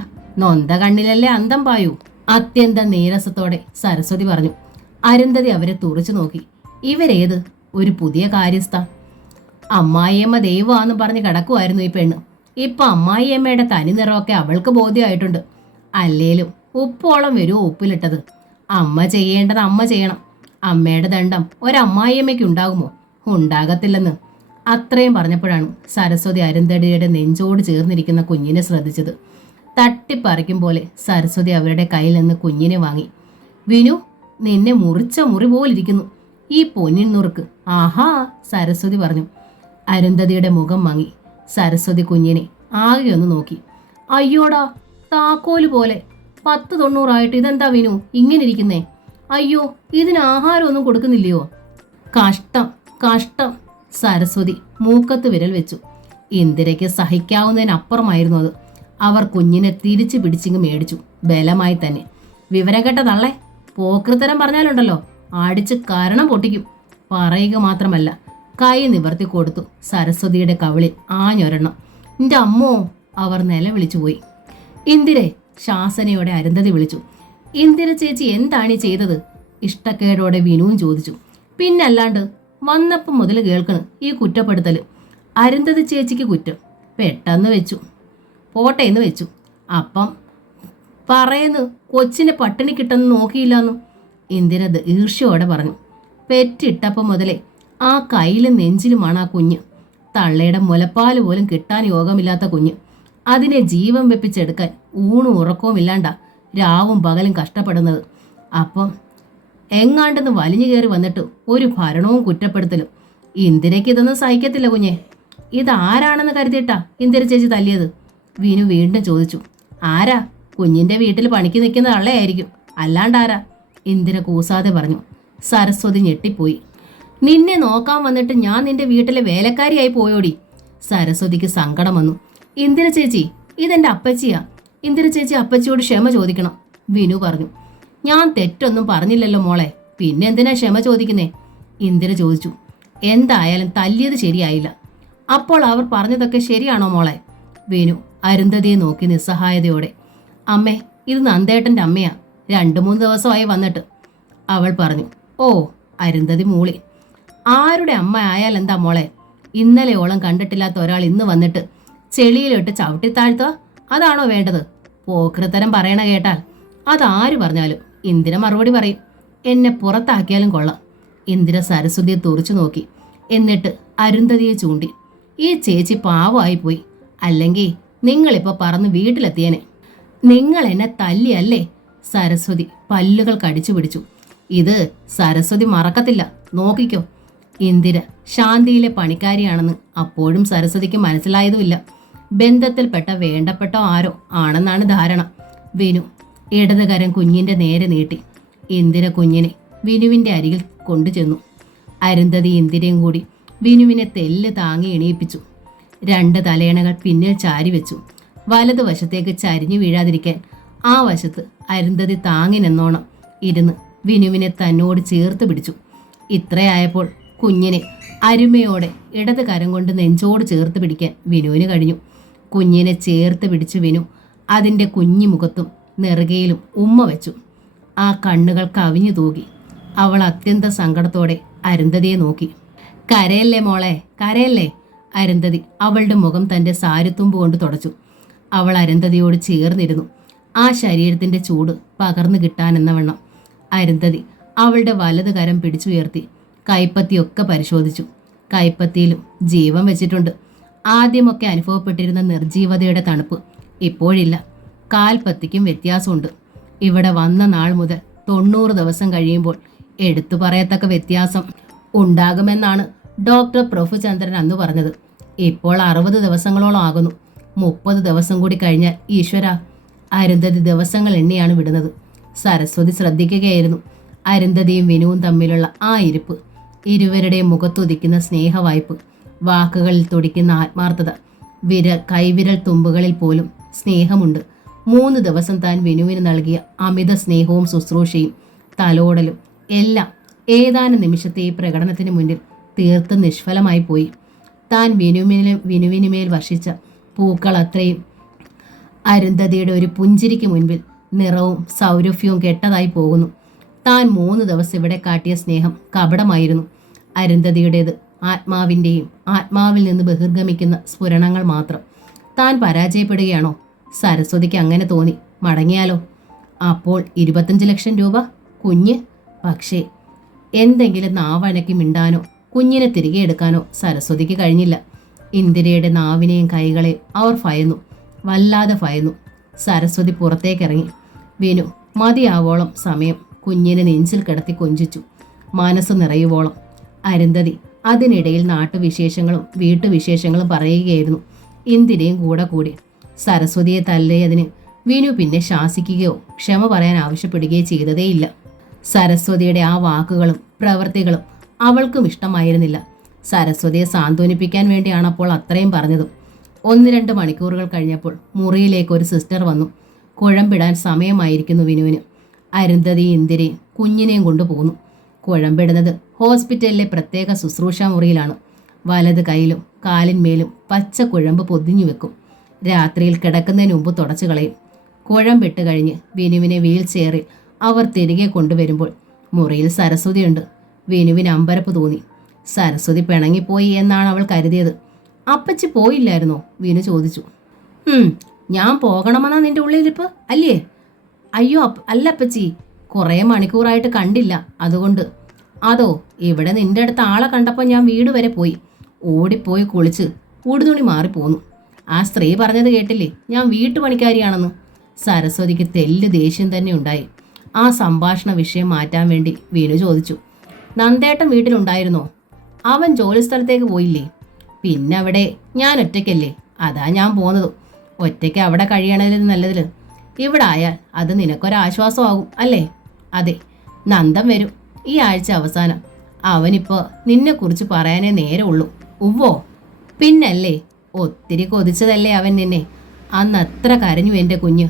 നൊന്ത കണ്ണിലല്ലേ അന്തം പായൂ? അത്യന്തം നീരസത്തോടെ സരസ്വതി പറഞ്ഞു. അരുന്ധതി അവരെ തുറച്ചു നോക്കി. ഇവരേത് ഒരു പുതിയ കാര്യസ്ഥ? അമ്മായിയമ്മ ദൈവമാണെന്ന് പറഞ്ഞ് കിടക്കുമായിരുന്നു ഈ പെണ്ണ്. ഇപ്പൊ അമ്മായിയമ്മയുടെ തനി നിറമൊക്കെ അവൾക്ക് ബോധ്യമായിട്ടുണ്ട്. അല്ലേലും ഉപ്പോളം വരുമോ ഉപ്പിലിട്ടത്? അമ്മ ചെയ്യേണ്ടത് അമ്മ ചെയ്യണം. അമ്മയുടെ ദണ്ഡം ഒരമ്മായിയമ്മയ്ക്ക് ഉണ്ടാകുമോ? ഉണ്ടാകത്തില്ലെന്ന്. അത്രയും പറഞ്ഞപ്പോഴാണ് സരസ്വതി അരുന്ധതിയുടെ നെഞ്ചോട് ചേർന്നിരിക്കുന്ന കുഞ്ഞിനെ ശ്രദ്ധിച്ചത്. തട്ടിപ്പറിക്കും പോലെ സരസ്വതി അവരുടെ കയ്യിൽ നിന്ന് കുഞ്ഞിനെ വാങ്ങി. വിനു, നിന്നെ മുറിച്ച മുറി പോലിരിക്കുന്നു ഈ പൊന്നിൻ നുറുക്ക്. ആഹാ, സരസ്വതി പറഞ്ഞു. അരുന്ധതിയുടെ മുഖം മങ്ങി. സരസ്വതി കുഞ്ഞിനെ ആകെ ഒന്ന് നോക്കി. അയ്യോടാ, താക്കോല് പോലെ 10-90 ഇതെന്താ വിനു ഇങ്ങനെ ഇരിക്കുന്നേ? അയ്യോ, ഇതിന് ആഹാരമൊന്നും കൊടുക്കുന്നില്ലയോ? കഷ്ടം കഷ്ടം. സരസ്വതി മൂക്കത്ത് വിരൽ വെച്ചു. ഇന്ദിരയ്ക്ക് സഹിക്കാവുന്നതിനപ്പുറമായിരുന്നു അത്. അവർ കുഞ്ഞിനെ തിരിച്ചു പിടിച്ചിങ്ങ് മേടിച്ചു, ബലമായി തന്നെ. വിവരം കേട്ട തള്ളേ, പോക്കൃത്തരം പറഞ്ഞാലുണ്ടല്ലോ അടിച്ച് കരണം പൊട്ടിക്കും. പറയുക മാത്രമല്ല, കൈ നിവർത്തി കൊടുത്തു സരസ്വതിയുടെ കവിളിൽ ആഞ്ഞൊരെണ്ണം. എൻ്റെ അമ്മോ! അവർ നിലവിളിച്ചുപോയി. ഇന്ദിരെ! ശാസനയോടെ അരുന്ധതി വിളിച്ചു. ഇന്ദിര ചേച്ചി എന്താണ് ഈ ചെയ്തത്? ഇഷ്ടക്കേടോടെ വിനുവും ചോദിച്ചു. പിന്നല്ലാണ്ട് വന്നപ്പം മുതൽ കേൾക്കണ് ഈ കുറ്റപ്പെടുത്തല്. അരുന്ധതി ചേച്ചിക്ക് കുറ്റം പെട്ടെന്ന് വെച്ചു, പോട്ടെ എന്ന് വെച്ചു. അപ്പം പറയുന്നു കൊച്ചിനെ പട്ടിണി കിട്ടുന്ന നോക്കിയില്ലെന്നു. ഇന്ദിര ഈർഷ്യയോടെ പറഞ്ഞു. പെറ്റിട്ടപ്പം മുതലേ ആ കയ്യിലും നെഞ്ചിലുമാണ് ആ കുഞ്ഞ്. തള്ളയുടെ മുലപ്പാല് പോലും കിട്ടാൻ യോഗമില്ലാത്ത കുഞ്ഞ്. അതിനെ ജീവൻ വെപ്പിച്ചെടുക്കാൻ ഊണും ഉറക്കവും ഇല്ലാണ്ടാ രാവും പകലും കഷ്ടപ്പെടുന്നത്. അപ്പം എങ്ങാണ്ടെന്ന് വലിഞ്ഞു കയറി വന്നിട്ട് ഒരു ഭരണവും കുറ്റപ്പെടുത്തലും. ഇന്ദിരയ്ക്ക് ഇതൊന്നും സഹിക്കത്തില്ല കുഞ്ഞെ. ഇതാരാണെന്ന് കരുതിയിട്ടാ ഇന്ദിര ചേച്ചി തല്ലിയത്? വിനു വീണ്ടും ചോദിച്ചു. ആരാ? കുഞ്ഞിന്റെ വീട്ടിൽ പണിക്ക് നിൽക്കുന്ന തള്ളയായിരിക്കും, അല്ലാണ്ടാരാ? ഇന്ദിര കൂസാതെ പറഞ്ഞു. സരസ്വതി ഞെട്ടിപ്പോയി. നിന്നെ നോക്കാൻ വന്നിട്ട് ഞാൻ നിന്റെ വീട്ടിലെ വേലക്കാരിയായി പോയോടി. സരസ്വതിക്ക് സങ്കടം വന്നു. ഇന്ദിര ചേച്ചി, ഇതെന്റെ അപ്പച്ചിയാ. ഇന്ദിര ചേച്ചി അപ്പച്ചിയോട് ക്ഷമ ചോദിക്കണം, വിനു പറഞ്ഞു. ഞാൻ തെറ്റൊന്നും പറഞ്ഞില്ലല്ലോ മോളെ, പിന്നെ എന്തിനാ ക്ഷമ ചോദിക്കുന്നേ? ഇന്ദിര ചോദിച്ചു. എന്തായാലും തല്ലിയത് ശരിയായില്ല. അപ്പോൾ അവർ പറഞ്ഞതൊക്കെ ശരിയാണോ മോളെ? വിനു അരുന്ധതിയെ നോക്കി നിസ്സഹായതയോടെ. അമ്മേ, ഇത് നന്ദേട്ടൻ്റെ അമ്മയാ, 2-3 ദിവസമായി വന്നിട്ട്, അവൾ പറഞ്ഞു. ഓ, അരുന്ധതി മൂളി. ആരുടെ അമ്മ ആയാൽ എന്താ മോളെ? ഇന്നലെയോളം കണ്ടിട്ടില്ലാത്ത ഒരാൾ ഇന്ന് വന്നിട്ട് ചെളിയിലിട്ട് ചവിട്ടിത്താഴ്ത്തുക അതാണോ വേണ്ടത്? പോക്കൃത്തരം പറയണ കേട്ടാൽ അതാര് പറഞ്ഞാലും ഇന്ദിര മറുപടി പറയും. എന്നെ പുറത്താക്കിയാലും കൊള്ളാം. ഇന്ദിര സരസ്വതിയെ തുറച്ചു നോക്കി. എന്നിട്ട് അരുന്ധതിയെ ചൂണ്ടി. ഈ ചേച്ചി പാവമായി പോയി. അല്ലെങ്കിൽ നിങ്ങളിപ്പോൾ പറന്ന് വീട്ടിലെത്തിയേനെ. നിങ്ങൾ എന്നെ തല്ലിയല്ലേ? സരസ്വതി പല്ലുകൾ കടിച്ചു പിടിച്ചു. ഇത് സരസ്വതി മറക്കത്തില്ല, നോക്കിക്കോ. ഇന്ദിര ശാന്തിയിലെ പണിക്കാരിയാണെന്ന് അപ്പോഴും സരസ്വതിക്ക് മനസ്സിലായതുമില്ല. ബന്ധത്തിൽപ്പെട്ട വേണ്ടപ്പെട്ടോ ആരോ ആണെന്നാണ് ധാരണ. വിനു ഇടതുകരം കുഞ്ഞിന്റെ നേരെ നീട്ടി. ഇന്ദിര കുഞ്ഞിനെ വിനുവിന്റെ അരികിൽ കൊണ്ടുചെന്നു. അരുന്ധതി ഇന്ദിരയും കൂടി വിനുവിനെ തെല്ല് താങ്ങി എണീപ്പിച്ചു. 2 തലയണകൾ പിന്നിൽ ചാരി വെച്ചു. വലതുവശത്തേക്ക് ചരിഞ്ഞു വീഴാതിരിക്കാൻ ആ വശത്ത് അരുന്ധതി താങ്ങി നിന്നോണം ഇരുന്ന് വിനുവിനെ തന്നോട് ചേർത്ത് പിടിച്ചു. ഇത്രയായപ്പോൾ കുഞ്ഞിനെ അരുമയോടെ ഇടത് കരം കൊണ്ട് നെഞ്ചോട് ചേർത്ത് പിടിക്കാൻ വിനുവിന് കഴിഞ്ഞു. കുഞ്ഞിനെ ചേർത്ത് പിടിച്ചു വിനു അതിൻ്റെ കുഞ്ഞു മുഖത്തും നെറുകയിലും ഉമ്മ വെച്ചു. ആ കണ്ണുകൾ കവിഞ്ഞു തൂകി. അവൾ അത്യന്ത സങ്കടത്തോടെ അരുന്ധതിയെ നോക്കി. കരയല്ലേ മോളെ, കരയല്ലേ? അരുന്ധതി അവളുടെ മുഖം തൻ്റെ സാരിത്തുമ്പ് കൊണ്ട് തുടച്ചു. അവൾ അരുന്ധതിയോട് ചേർന്നിരുന്നു. ആ ശരീരത്തിൻ്റെ ചൂട് പകർന്നു കിട്ടാനെന്ന വണ്ണം. അരുന്ധതി അവളുടെ വലത് കരം പിടിച്ചുയർത്തി കൈപ്പത്തിയൊക്കെ പരിശോധിച്ചു. കൈപ്പത്തിയിലും ജീവൻ വെച്ചിട്ടുണ്ട്. ആദ്യമൊക്കെ അനുഭവപ്പെട്ടിരുന്ന നിർജീവതയുടെ തണുപ്പ് ഇപ്പോഴില്ല. കാൽപ്പത്തിക്കും വ്യത്യാസമുണ്ട്. ഇവിടെ വന്ന നാൾ മുതൽ 90 ദിവസം കഴിയുമ്പോൾ എടുത്തു പറയത്തക്ക വ്യത്യാസം ഉണ്ടാകുമെന്നാണ് ഡോക്ടർ പ്രഭുചന്ദ്രൻ അന്ന് പറഞ്ഞത്. ഇപ്പോൾ 60 ദിവസങ്ങളോളം ആകുന്നു. 30 ദിവസം കൂടി കഴിഞ്ഞാൽ ഈശ്വര. അരുന്ധതി ദിവസങ്ങൾ എണ്ണിയാണ് വിടുന്നത്. സരസ്വതി ശ്രദ്ധിക്കുകയായിരുന്നു അരുന്ധതിയും വിനുവും തമ്മിലുള്ള ആ ഇരിപ്പ്. ഇരുവരുടെയും മുഖത്തുദിക്കുന്ന സ്നേഹവായ്പ്, വാക്കുകളിൽ തുടിക്കുന്ന ആത്മാർത്ഥത. കൈവിരൽ തുമ്പുകളിൽ പോലും സ്നേഹമുണ്ട്. 3 ദിവസം താൻ വിനുവിന് നൽകിയ അമിത സ്നേഹവും ശുശ്രൂഷയും തലോടലും എല്ലാം ഏതാനും നിമിഷത്തെ ഈ പ്രകടനത്തിന് മുന്നിൽ തീർത്തും നിഷ്ഫലമായി പോയി. താൻ വിനുവിനുമേൽ വർഷിച്ച പൂക്കൾ അത്രയും അരുന്ധതിയുടെ ഒരു പുഞ്ചിരിക്ക് മുൻപിൽ നിറവും സൗരഭ്യവും കെട്ടതായി പോകുന്നു. താൻ 3 ദിവസം ഇവിടെ കാട്ടിയ സ്നേഹം കപടമായിരുന്നു. അരുന്ധതിയുടേത് ആത്മാവിൻ്റെയും ആത്മാവിൽ നിന്ന് ബഹിർഗമിക്കുന്ന സ്ഫുരണങ്ങൾ മാത്രം. താൻ പരാജയപ്പെടുകയാണോ? സരസ്വതിക്ക് അങ്ങനെ തോന്നി. മടങ്ങിയാലോ? അപ്പോൾ 25 ലക്ഷം രൂപ കുഞ്ഞ്. പക്ഷേ എന്തെങ്കിലും നാവനക്കി മിണ്ടാനോ കുഞ്ഞിനെ തിരികെ എടുക്കാനോ സരസ്വതിക്ക് കഴിഞ്ഞില്ല. ഇന്ദിരയുടെ നാവിനെയും കൈകളെയും അവർ ഭയന്നു, വല്ലാതെ ഭയന്നു. സരസ്വതി പുറത്തേക്കിറങ്ങി. വിനു മതിയാവോളം സമയം കുഞ്ഞിനെ നെഞ്ചിൽ കിടത്തി കൊഞ്ചിച്ചു, മനസ്സ് നിറയുവോളം. അരുന്ധതി അതിനിടയിൽ നാട്ടുവിശേഷങ്ങളും വീട്ടുവിശേഷങ്ങളും പറയുകയായിരുന്നു. ഇന്ദിരയും കൂടെ കൂടി. സരസ്വതിയെ തല്ലിയതിന് വിനു പിന്നെ ശാസിക്കുകയോ ക്ഷമ പറയാൻ ആവശ്യപ്പെടുകയോ ചെയ്തതേയില്ല. സരസ്വതിയുടെ ആ വാക്കുകളും പ്രവൃത്തികളും അവൾക്കും ഇഷ്ടമായിരുന്നില്ല. സരസ്വതിയെ സാന്ത്വനിപ്പിക്കാൻ വേണ്ടിയാണ് അപ്പോൾ അത്രയും പറഞ്ഞതും. 1-2 മണിക്കൂറുകൾ കഴിഞ്ഞപ്പോൾ മുറിയിലേക്ക് ഒരു സിസ്റ്റർ വന്നു. കുഴമ്പിടാൻ സമയമായിരിക്കുന്നു വിനുവിന്. അരുന്ധതി ഇന്ദിരയും കുഞ്ഞിനെയും കൊണ്ടുപോകുന്നു. കുഴമ്പിടുന്നത് ഹോസ്പിറ്റലിലെ പ്രത്യേക ശുശ്രൂഷാ മുറിയിലാണ്. വലത് കൈയിലും കാലിന്മേലും പച്ച കുഴമ്പ് പൊതിഞ്ഞു വെക്കും. രാത്രിയിൽ കിടക്കുന്നതിന് മുമ്പ് തുടച്ചു കളയും. കുഴമ്പിട്ട് കഴിഞ്ഞ് വിനുവിനെ വീൽ ചെയറിൽ അവർ തിരികെ കൊണ്ടുവരുമ്പോൾ മുറിയിൽ സരസ്വതിയുണ്ട്. വിനുവിന് അമ്പരപ്പ് തോന്നി. സരസ്വതി പിണങ്ങിപ്പോയി എന്നാണ് അവൾ കരുതിയത്. അപ്പച്ചി പോയില്ലായിരുന്നോ? വിനു ചോദിച്ചു. ഞാൻ പോകണമെന്നാ നിന്റെ ഉള്ളിലിരിപ്പ് അല്ലേ? അയ്യോ അല്ല അപ്പച്ചി, കുറേ മണിക്കൂറായിട്ട് കണ്ടില്ല, അതുകൊണ്ട്. അതോ, ഇവിടെ നിന്റെ അടുത്ത് ആളെ കണ്ടപ്പോൾ ഞാൻ വീട് വരെ പോയി. ഓടിപ്പോയി കുളിച്ച് ഉടുതുണി മാറിപ്പോന്നു. ആ സ്ത്രീ പറഞ്ഞത് കേട്ടില്ലേ, ഞാൻ വീട്ടുപണിക്കാരിയാണെന്ന്. സരസ്വതിക്ക് തെല്ല് ദേഷ്യം തന്നെ ഉണ്ടായി. ആ സംഭാഷണ വിഷയം മാറ്റാൻ വേണ്ടി വിനു ചോദിച്ചു. നന്ദേട്ടൻ വീട്ടിലുണ്ടായിരുന്നോ? അവൻ ജോലിസ്ഥലത്തേക്ക് പോയില്ലേ? പിന്നെ അവിടെ ഞാൻ ഒറ്റയ്ക്കല്ലേ, അതാ ഞാൻ പോന്നതും. ഒറ്റയ്ക്ക് അവിടെ കഴിയണതിൽ നല്ലതിൽ ഇവിടെ ആയാൽ അത് നിനക്കൊരാശ്വാസമാകും അല്ലേ? അതെ, നന്ദൻ വരും ഈ ആഴ്ച അവസാനം. അവനിപ്പോൾ നിന്നെക്കുറിച്ച് പറയാനേ നേരമുള്ളൂ. ഉവ്വോ, പിന്നല്ലേ, ഒത്തിരി കൊതിച്ചതല്ലേ അവൻ നിന്നെ. അന്ന് എത്ര കരഞ്ഞു എൻ്റെ കുഞ്ഞ്.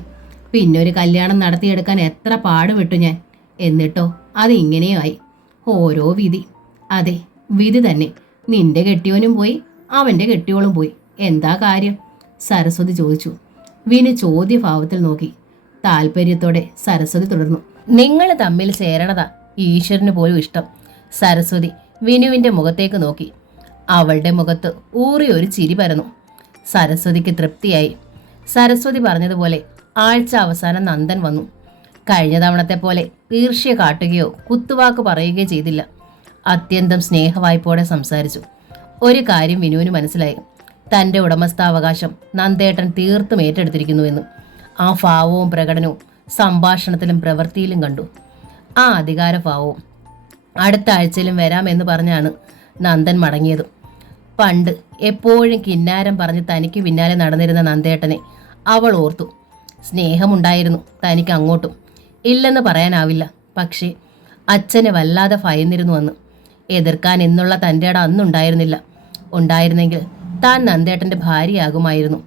പിന്നൊരു കല്യാണം നടത്തിയെടുക്കാൻ എത്ര പാടുപെട്ടു ഞാൻ. എന്നിട്ടോ അത് ഇങ്ങനെയായി. ഓരോ വിധി. അതെ, വിധി തന്നെ. നിന്റെ കെട്ടിയോനും പോയി, അവൻ്റെ കെട്ടിയോളും പോയി. എന്താ കാര്യം? സരസ്വതി ചോദിച്ചു. വിനു ചോദ്യഭാവത്തിൽ നോക്കി. താല്പര്യത്തോടെ സരസ്വതി തുടർന്നു. നിങ്ങൾ തമ്മിൽ ചേരണതാ ഈശ്വരന് പോലും ഇഷ്ടം. സരസ്വതി വിനുവിൻ്റെ മുഖത്തേക്ക് നോക്കി. അവളുടെ മുഖത്ത് ഊറിയൊരു ചിരി പരന്നു. സരസ്വതിക്ക് തൃപ്തിയായി. സരസ്വതി പറഞ്ഞതുപോലെ ആഴ്ച അവസാനം നന്ദൻ വന്നു. കഴിഞ്ഞ തവണത്തെ പോലെ ഈർഷ്യ കാട്ടുകയോ കുത്തുവാക്ക് പറയുകയോ ചെയ്തില്ല. അത്യന്തം സ്നേഹവായ്പോടെ സംസാരിച്ചു. ഒരു കാര്യം വിനുവിന് മനസ്സിലായി. തൻ്റെ ഉടമസ്ഥാവകാശം നന്ദേട്ടൻ തീർത്തും ഏറ്റെടുത്തിരിക്കുന്നുവെന്ന്. ആ ഭാവവും പ്രകടനവും സംഭാഷണത്തിലും പ്രവൃത്തിയിലും കണ്ടു. ആ അധികാരഭാവവും. അടുത്ത ആഴ്ചയിലും വരാമെന്ന് പറഞ്ഞാണ് നന്ദൻ മടങ്ങിയത്. പണ്ട് എപ്പോഴും കിന്നാരം പറഞ്ഞ് തനിക്ക് പിന്നാലെ നടന്നിരുന്ന നന്ദേട്ടനെ അവൾ ഓർത്തു. സ്നേഹമുണ്ടായിരുന്നു തനിക്ക് അങ്ങോട്ടും, ഇല്ലെന്ന് പറയാനാവില്ല. പക്ഷേ അച്ഛനെ വല്ലാതെ ഭയന്നിരുന്നു അന്ന്. എതിർക്കാൻ എന്നുള്ള തൻ്റെ ഇടം അന്നുണ്ടായിരുന്നില്ല. ഉണ്ടായിരുന്നെങ്കിൽ താൻ നന്ദേട്ടൻ്റെ ഭാര്യയാകുമായിരുന്നു.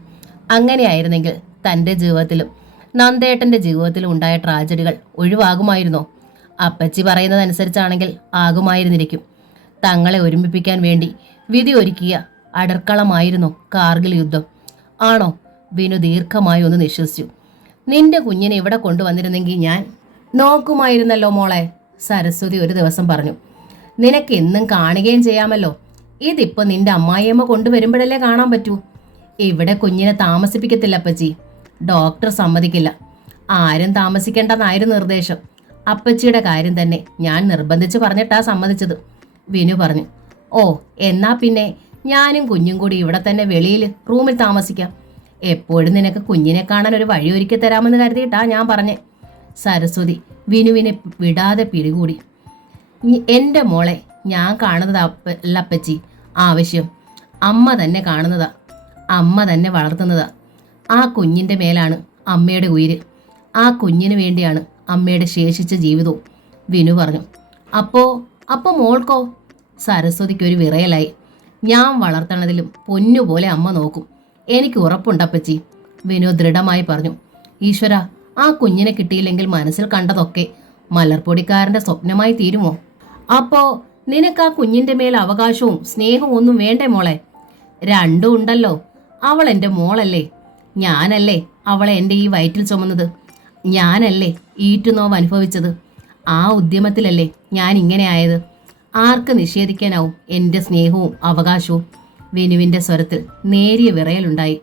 അങ്ങനെയായിരുന്നെങ്കിൽ തൻ്റെ ജീവിതത്തിലും നന്ദേട്ടൻ്റെ ജീവിതത്തിലും ഉണ്ടായ ട്രാജഡികൾ ഒഴിവാകുമായിരുന്നോ? അപ്പച്ചി പറയുന്നതനുസരിച്ചാണെങ്കിൽ ആകുമായിരുന്നിരിക്കും. തങ്ങളെ ഒരുമിപ്പിക്കാൻ വേണ്ടി വിധി ഒരുക്കിയ അടർക്കളമായിരുന്നു കാർഗിൽ യുദ്ധം. ആണോ? വിനു ദീർഘമായി ഒന്ന് നിശ്വസിച്ചു. നിന്റെ കുഞ്ഞിനെ ഇവിടെ കൊണ്ടുവന്നിരുന്നെങ്കിൽ ഞാൻ നോക്കുമായിരുന്നല്ലോ മോളെ, സരസ്വതി ഒരു ദിവസം പറഞ്ഞു. നിനക്ക് എന്നും കാണുകയും ചെയ്യാമല്ലോ. ഇതിപ്പോൾ നിന്റെ അമ്മായിയമ്മ കൊണ്ടുവരുമ്പോഴല്ലേ കാണാൻ പറ്റൂ. ഇവിടെ കുഞ്ഞിനെ താമസിപ്പിക്കത്തില്ല അപ്പച്ചി. ഡോക്ടർ സമ്മതിക്കില്ല. ആരും താമസിക്കേണ്ടെന്നായിരുന്നു നിർദ്ദേശം. അപ്പച്ചിയുടെ കാര്യം തന്നെ ഞാൻ നിർബന്ധിച്ച് പറഞ്ഞിട്ടാ സമ്മതിച്ചത്, വിനു പറഞ്ഞു. ഓ, എന്നാ പിന്നെ ഞാനും കുഞ്ഞും കൂടി ഇവിടെ തന്നെ വെളിയിൽ റൂമിൽ താമസിക്കാം. എപ്പോഴും നിനക്ക് കുഞ്ഞിനെ കാണാൻ ഒരു വഴി ഒരുക്കി തരാമെന്ന് കരുതിയിട്ടാ ഞാൻ പറഞ്ഞേ. സരസ്വതി വിനുവിനെ വിടാതെ പിടികൂടി. എൻ്റെ മോളെ ഞാൻ കാണുന്നതാ അല്ല അപ്പച്ചി ആവശ്യം. അമ്മ തന്നെ കാണുന്നതാ, അമ്മ തന്നെ വളർത്തുന്നതാ. ആ കുഞ്ഞിൻ്റെ മേലാണ് അമ്മയുടെ ഉയിര്. ആ കുഞ്ഞിന് വേണ്ടിയാണ് അമ്മയുടെ ശേഷിച്ച ജീവിതവും, വിനു പറഞ്ഞു. അപ്പോൾ മോൾക്കോ? സരസ്വതിക്കൊരു വിറയലായി. ഞാൻ വളർത്തണതിലും പൊന്നുപോലെ അമ്മ നോക്കും, എനിക്ക് ഉറപ്പുണ്ടപ്പച്ചി, വിനു ദൃഢമായി പറഞ്ഞു. ഈശ്വര, ആ കുഞ്ഞിനെ കിട്ടിയില്ലെങ്കിൽ മനസ്സിൽ കണ്ടതൊക്കെ മലർപ്പൊടിക്കാരൻ്റെ സ്വപ്നമായി തീരുമോ? അപ്പോൾ നിനക്ക് ആ കുഞ്ഞിൻ്റെ മേൽ അവകാശവും സ്നേഹവും ഒന്നും വേണ്ടേ മോളെ? രണ്ടും ഉണ്ടല്ലോ. അവൾ എൻ്റെ മോളല്ലേ. ഞാനല്ലേ അവളെ എൻ്റെ ഈ വയറ്റിൽ ചുമന്നത്. ഞാനല്ലേ ഈറ്റുനോവ് അനുഭവിച്ചത്. ആ ഉദ്യമത്തിലല്ലേ ഞാൻ ഇങ്ങനെ ആയത്. ആർക്ക് നിഷേധിക്കാനാവും എൻ്റെ സ്നേഹവും അവകാശവും? വിനുവിൻ്റെ സ്വരത്തിൽ നേരിയ വിറയലുണ്ടായി.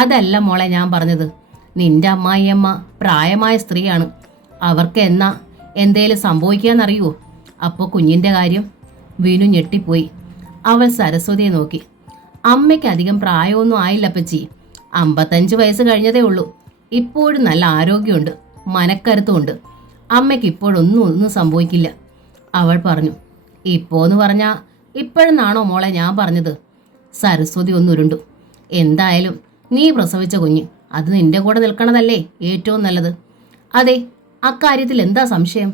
അതല്ല മോളെ ഞാൻ പറഞ്ഞത്. നിന്റെ അമ്മായിയമ്മ പ്രായമായ സ്ത്രീയാണ്. അവർക്ക് എന്നാ എന്തേലും സംഭവിക്കാന്നറിയുമോ? അപ്പോൾ കുഞ്ഞിൻ്റെ കാര്യം? വിനു ഞെട്ടിപ്പോയി. അവൾ സരസ്വതിയെ നോക്കി. അമ്മയ്ക്ക് അധികം പ്രായമൊന്നും ആയില്ല അപ്പച്ചി. 55 വയസ്സ് കഴിഞ്ഞതേ ഉള്ളൂ. ഇപ്പോഴും നല്ല ആരോഗ്യമുണ്ട്, മനക്കരുത്തുമുണ്ട്. അമ്മയ്ക്ക് ഇപ്പോഴൊന്നും സംഭവിക്കില്ല, അവൾ പറഞ്ഞു. ഇപ്പോന്ന് പറഞ്ഞാൽ ഇപ്പോഴെന്നാണോ മോളെ ഞാൻ പറഞ്ഞത്? സരസ്വതി ഒന്നുരുണ്ടു. എന്തായാലും നീ പ്രസവിച്ച കുഞ്ഞ് അത് നിന്റെ കൂടെ നിൽക്കണതല്ലേ ഏറ്റവും നല്ലത്. അതെ, അക്കാര്യത്തിൽ എന്താ സംശയം?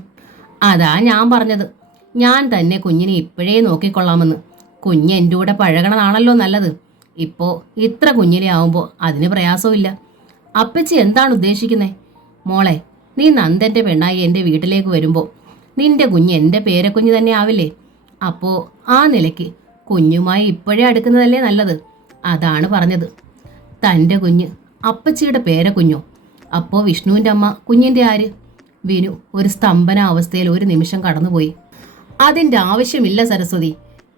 അതാ ഞാൻ പറഞ്ഞത്. ഞാൻ തന്നെ കുഞ്ഞിനെ ഇപ്പോഴേ നോക്കിക്കൊള്ളാമെന്ന്. കുഞ്ഞ് എൻ്റെ കൂടെ പഴകണതാണല്ലോ നല്ലത്. ഇപ്പോൾ ഇത്ര കുഞ്ഞിനെ ആവുമ്പോൾ അതിന് പ്രയാസമില്ല. അപ്പച്ചി എന്താണ് ഉദ്ദേശിക്കുന്നത്? മോളെ, നീ നന്ദൻ്റെ പെണ്ണായി എൻ്റെ വീട്ടിലേക്ക് വരുമ്പോൾ നിന്റെ കുഞ്ഞ് എൻ്റെ പേരക്കുഞ്ഞ് തന്നെ ആവില്ലേ? അപ്പോൾ ആ നിലയ്ക്ക് കുഞ്ഞുമായി ഇപ്പോഴേ അടുക്കുന്നതല്ലേ നല്ലത്. അതാണ് പറഞ്ഞത്. തൻ്റെ കുഞ്ഞ് അപ്പച്ചിയുടെ പേരക്കുഞ്ഞോ? അപ്പോൾ വിഷ്ണുവിൻ്റെ അമ്മ കുഞ്ഞിൻ്റെ ആര്? വിനു ഒരു സ്തംഭന അവസ്ഥയിൽ ഒരു നിമിഷം കടന്നുപോയി. അതിൻ്റെ ആവശ്യമില്ല സരസ്വതി.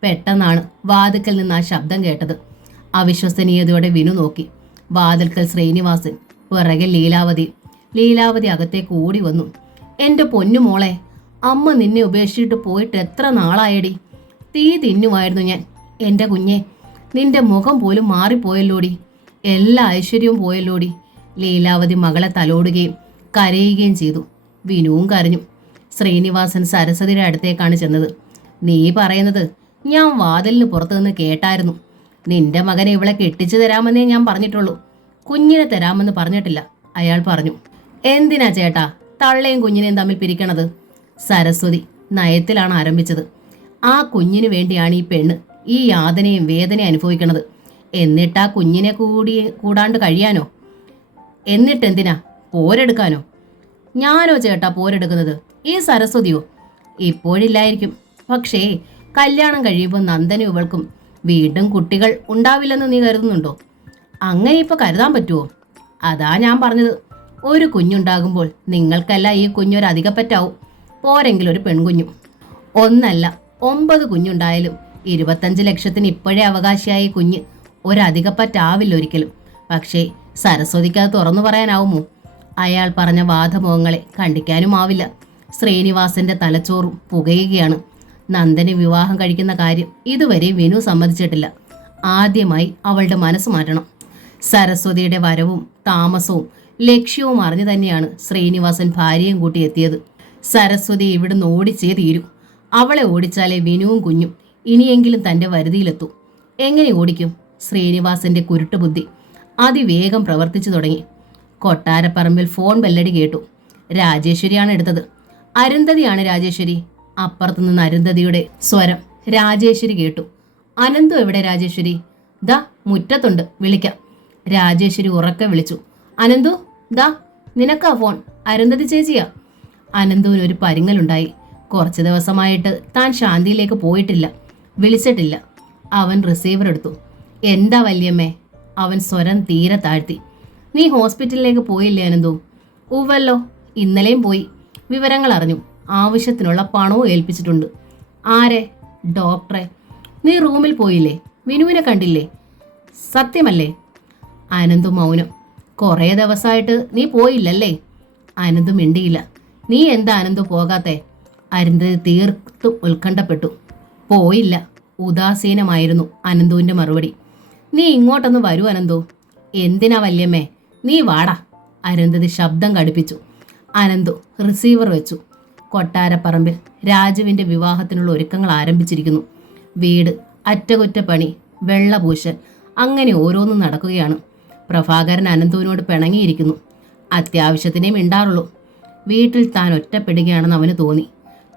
പെട്ടെന്നാണ് വാതിൽക്കൽ നിന്ന് ആ ശബ്ദം കേട്ടത്. അവിശ്വസനീയതയോടെ വിനു നോക്കി. വാതിൽക്കൽ ശ്രീനിവാസൻ, പിറകെ ലീലാവതി അകത്തേക്ക് ഓടി വന്നു. എൻ്റെ പൊന്നു മോളെ, അമ്മ നിന്നെ ഉപേക്ഷിച്ചിട്ട് പോയിട്ട് എത്ര നാളായടി. തീ തിന്നുമായിരുന്നു ഞാൻ. എൻ്റെ കുഞ്ഞെ, നിന്റെ മുഖം പോലും മാറിപ്പോയല്ലോടി. എല്ലാ ഐശ്വര്യവും പോയല്ലോടി. ലീലാവതി മകളെ തലോടുകയും കരയുകയും ചെയ്തു. വിനുവും കരഞ്ഞു. ശ്രീനിവാസൻ സരസ്വതിയുടെ അടുത്തേക്കാണ് ചെന്നത്. നീ പറയുന്നത് ഞാൻ വാതിലിന് പുറത്തു നിന്ന് കേട്ടായിരുന്നു. നിന്റെ മകനെ ഇവളെ കെട്ടിച്ചു തരാമെന്നേ ഞാൻ പറഞ്ഞിട്ടുള്ളൂ, കുഞ്ഞിനെ തരാമെന്ന് പറഞ്ഞിട്ടില്ല, അയാൾ പറഞ്ഞു. എന്തിനാ ചേട്ടാ തള്ളയും കുഞ്ഞിനെയും തമ്മിൽ പിരിക്കണത്? സരസ്വതി നയത്തിലാണ് ആരംഭിച്ചത്. ആ കുഞ്ഞിനു വേണ്ടിയാണ് ഈ പെണ്ണ് ഈ യാതനയും വേദനയും അനുഭവിക്കണത്. എന്നിട്ടാ കുഞ്ഞിനെ കൂടാണ്ട് കഴിയാനോ? എന്നിട്ടെന്തിനാ പോരെടുക്കാനോ? ഞാനോ ചേട്ടാ പോരെടുക്കുന്നത്? ഈ സരസ്വതിയോ? ഇപ്പോഴില്ലായിരിക്കും, പക്ഷേ കല്യാണം കഴിയുമ്പോൾ നന്ദനും ഇവൾക്കും വീണ്ടും കുട്ടികൾ ഉണ്ടാവില്ലെന്ന് നീ കരുതുന്നുണ്ടോ? അങ്ങനെ ഇപ്പോൾ കരുതാൻ പറ്റുമോ? അതാ ഞാൻ പറഞ്ഞത്. ഒരു കുഞ്ഞുണ്ടാകുമ്പോൾ നിങ്ങൾക്കല്ല ഈ കുഞ്ഞൊരു അധികപ്പറ്റാവും, പോരെങ്കിലും ഒരു പെൺകുഞ്ഞും. ഒന്നല്ല 9 കുഞ്ഞുണ്ടായാലും 25 ലക്ഷത്തിന് ഇപ്പോഴേ അവകാശിയായ കുഞ്ഞ് ഒരധികപ്പറ്റാവില്ല ഒരിക്കലും. പക്ഷേ സരസ്വതിക്ക് അത് തുറന്നു പറയാനാവുമോ? അയാൾ പറഞ്ഞ വാദമുഖങ്ങളെ ഖണ്ഡിക്കാനും ആവില്ല. ശ്രീനിവാസന്റെ തലച്ചോറും പുകയുകയാണ്. നന്ദനെ വിവാഹം കഴിക്കുന്ന കാര്യം ഇതുവരെ വിനു സമ്മതിച്ചിട്ടില്ല. ആദ്യമായി അവളുടെ മനസ്സ് മാറ്റണം. സരസ്വതിയുടെ വരവും താമസവും ലക്ഷ്യവും അറിഞ്ഞു തന്നെയാണ് ശ്രീനിവാസൻ ഭാര്യയും കൂട്ടി എത്തിയത്. സരസ്വതി ഇവിടുന്ന് ഓടിച്ചേ തീരൂ. അവളെ ഓടിച്ചാലേ വിനുവും കുഞ്ഞും ഇനിയെങ്കിലും തന്റെ വരുതിയിലെത്തൂ. എങ്ങനെ ഓടിക്കും? ശ്രീനിവാസന്റെ കുരുട്ടുബുദ്ധി അതിവേഗം പ്രവർത്തിച്ചു തുടങ്ങി. കൊട്ടാരപ്പറമ്പിൽ ഫോൺ ബെല്ലടി കേട്ടു. രാജേശ്വരിയാണ് എടുത്തത്. അരുന്ധതിയാണ് രാജേശ്വരി. അപ്പുറത്തു നിന്ന് അരുന്ധതിയുടെ സ്വരം രാജേശ്വരി കേട്ടു. അനന്തു എവിടെ രാജേശ്വരി? ദാ മുറ്റത്തുണ്ട്, വിളിക്കാം. രാജേശ്വരി ഉറക്കെ വിളിച്ചു. അനന്തു, ദാ നിനക്കാ ഫോൺ, അരുന്ധതി ചേച്ചിയാ. അനന്തുവിന് ഒരു പരിങ്ങലുണ്ടായി. കുറച്ച് ദിവസമായിട്ട് താൻ ശാന്തിയിലേക്ക് പോയിട്ടില്ല, വിളിച്ചിട്ടില്ല. അവൻ റിസീവർ എടുത്തു. എന്താ വല്യമ്മേ? അവൻ സ്വരം തീരെ താഴ്ത്തി. നീ ഹോസ്പിറ്റലിലേക്ക് പോയില്ലേ അനന്തു? ഉവ്വല്ലോ, ഇന്നലെയും പോയി. വിവരങ്ങൾ അറിഞ്ഞു. ആവശ്യത്തിനുള്ള പണവും ഏൽപ്പിച്ചിട്ടുണ്ട്. ആരെ? ഡോക്ടറെ. നീ റൂമിൽ പോയില്ലേ? വിനുവിനെ കണ്ടില്ലേ? സത്യമല്ലേ? അനന്തു മൗനം. കുറേ ദിവസമായിട്ട് നീ പോയില്ലല്ലേ? അനന്തു മിണ്ടിയില്ല. നീ എന്താ അനന്തു പോകാത്തെ? അരുന്ധതി തീർത്തും ഉത്കണ്ഠപ്പെട്ടു. പോയില്ല. ഉദാസീനമായിരുന്നു അനന്തുവിന്റെ മറുപടി. നീ ഇങ്ങോട്ടൊന്ന് വരൂ അനന്തു. എന്തിനാ വല്യമ്മേ? നീ വാടാ. അരുന്ധതി ശബ്ദം കടുപ്പിച്ചു. അനന്തു റിസീവർ വെച്ചു. കൊട്ടാരപ്പറമ്പിൽ രാജുവിന്റെ വിവാഹത്തിനുള്ള ഒരുക്കങ്ങൾ ആരംഭിച്ചിരിക്കുന്നു. വീട്, അറ്റകുറ്റപ്പണി, വെള്ളപൂശൽ, അങ്ങനെ ഓരോന്നും നടക്കുകയാണ്. പ്രഭാകരൻ അനന്തുവിനോട് പിണങ്ങിയിരിക്കുന്നു. അത്യാവശ്യത്തിനേ മിണ്ടാറുള്ളൂ. വീട്ടിൽ താൻ ഒറ്റപ്പെടുകയാണെന്ന് അവന് തോന്നി.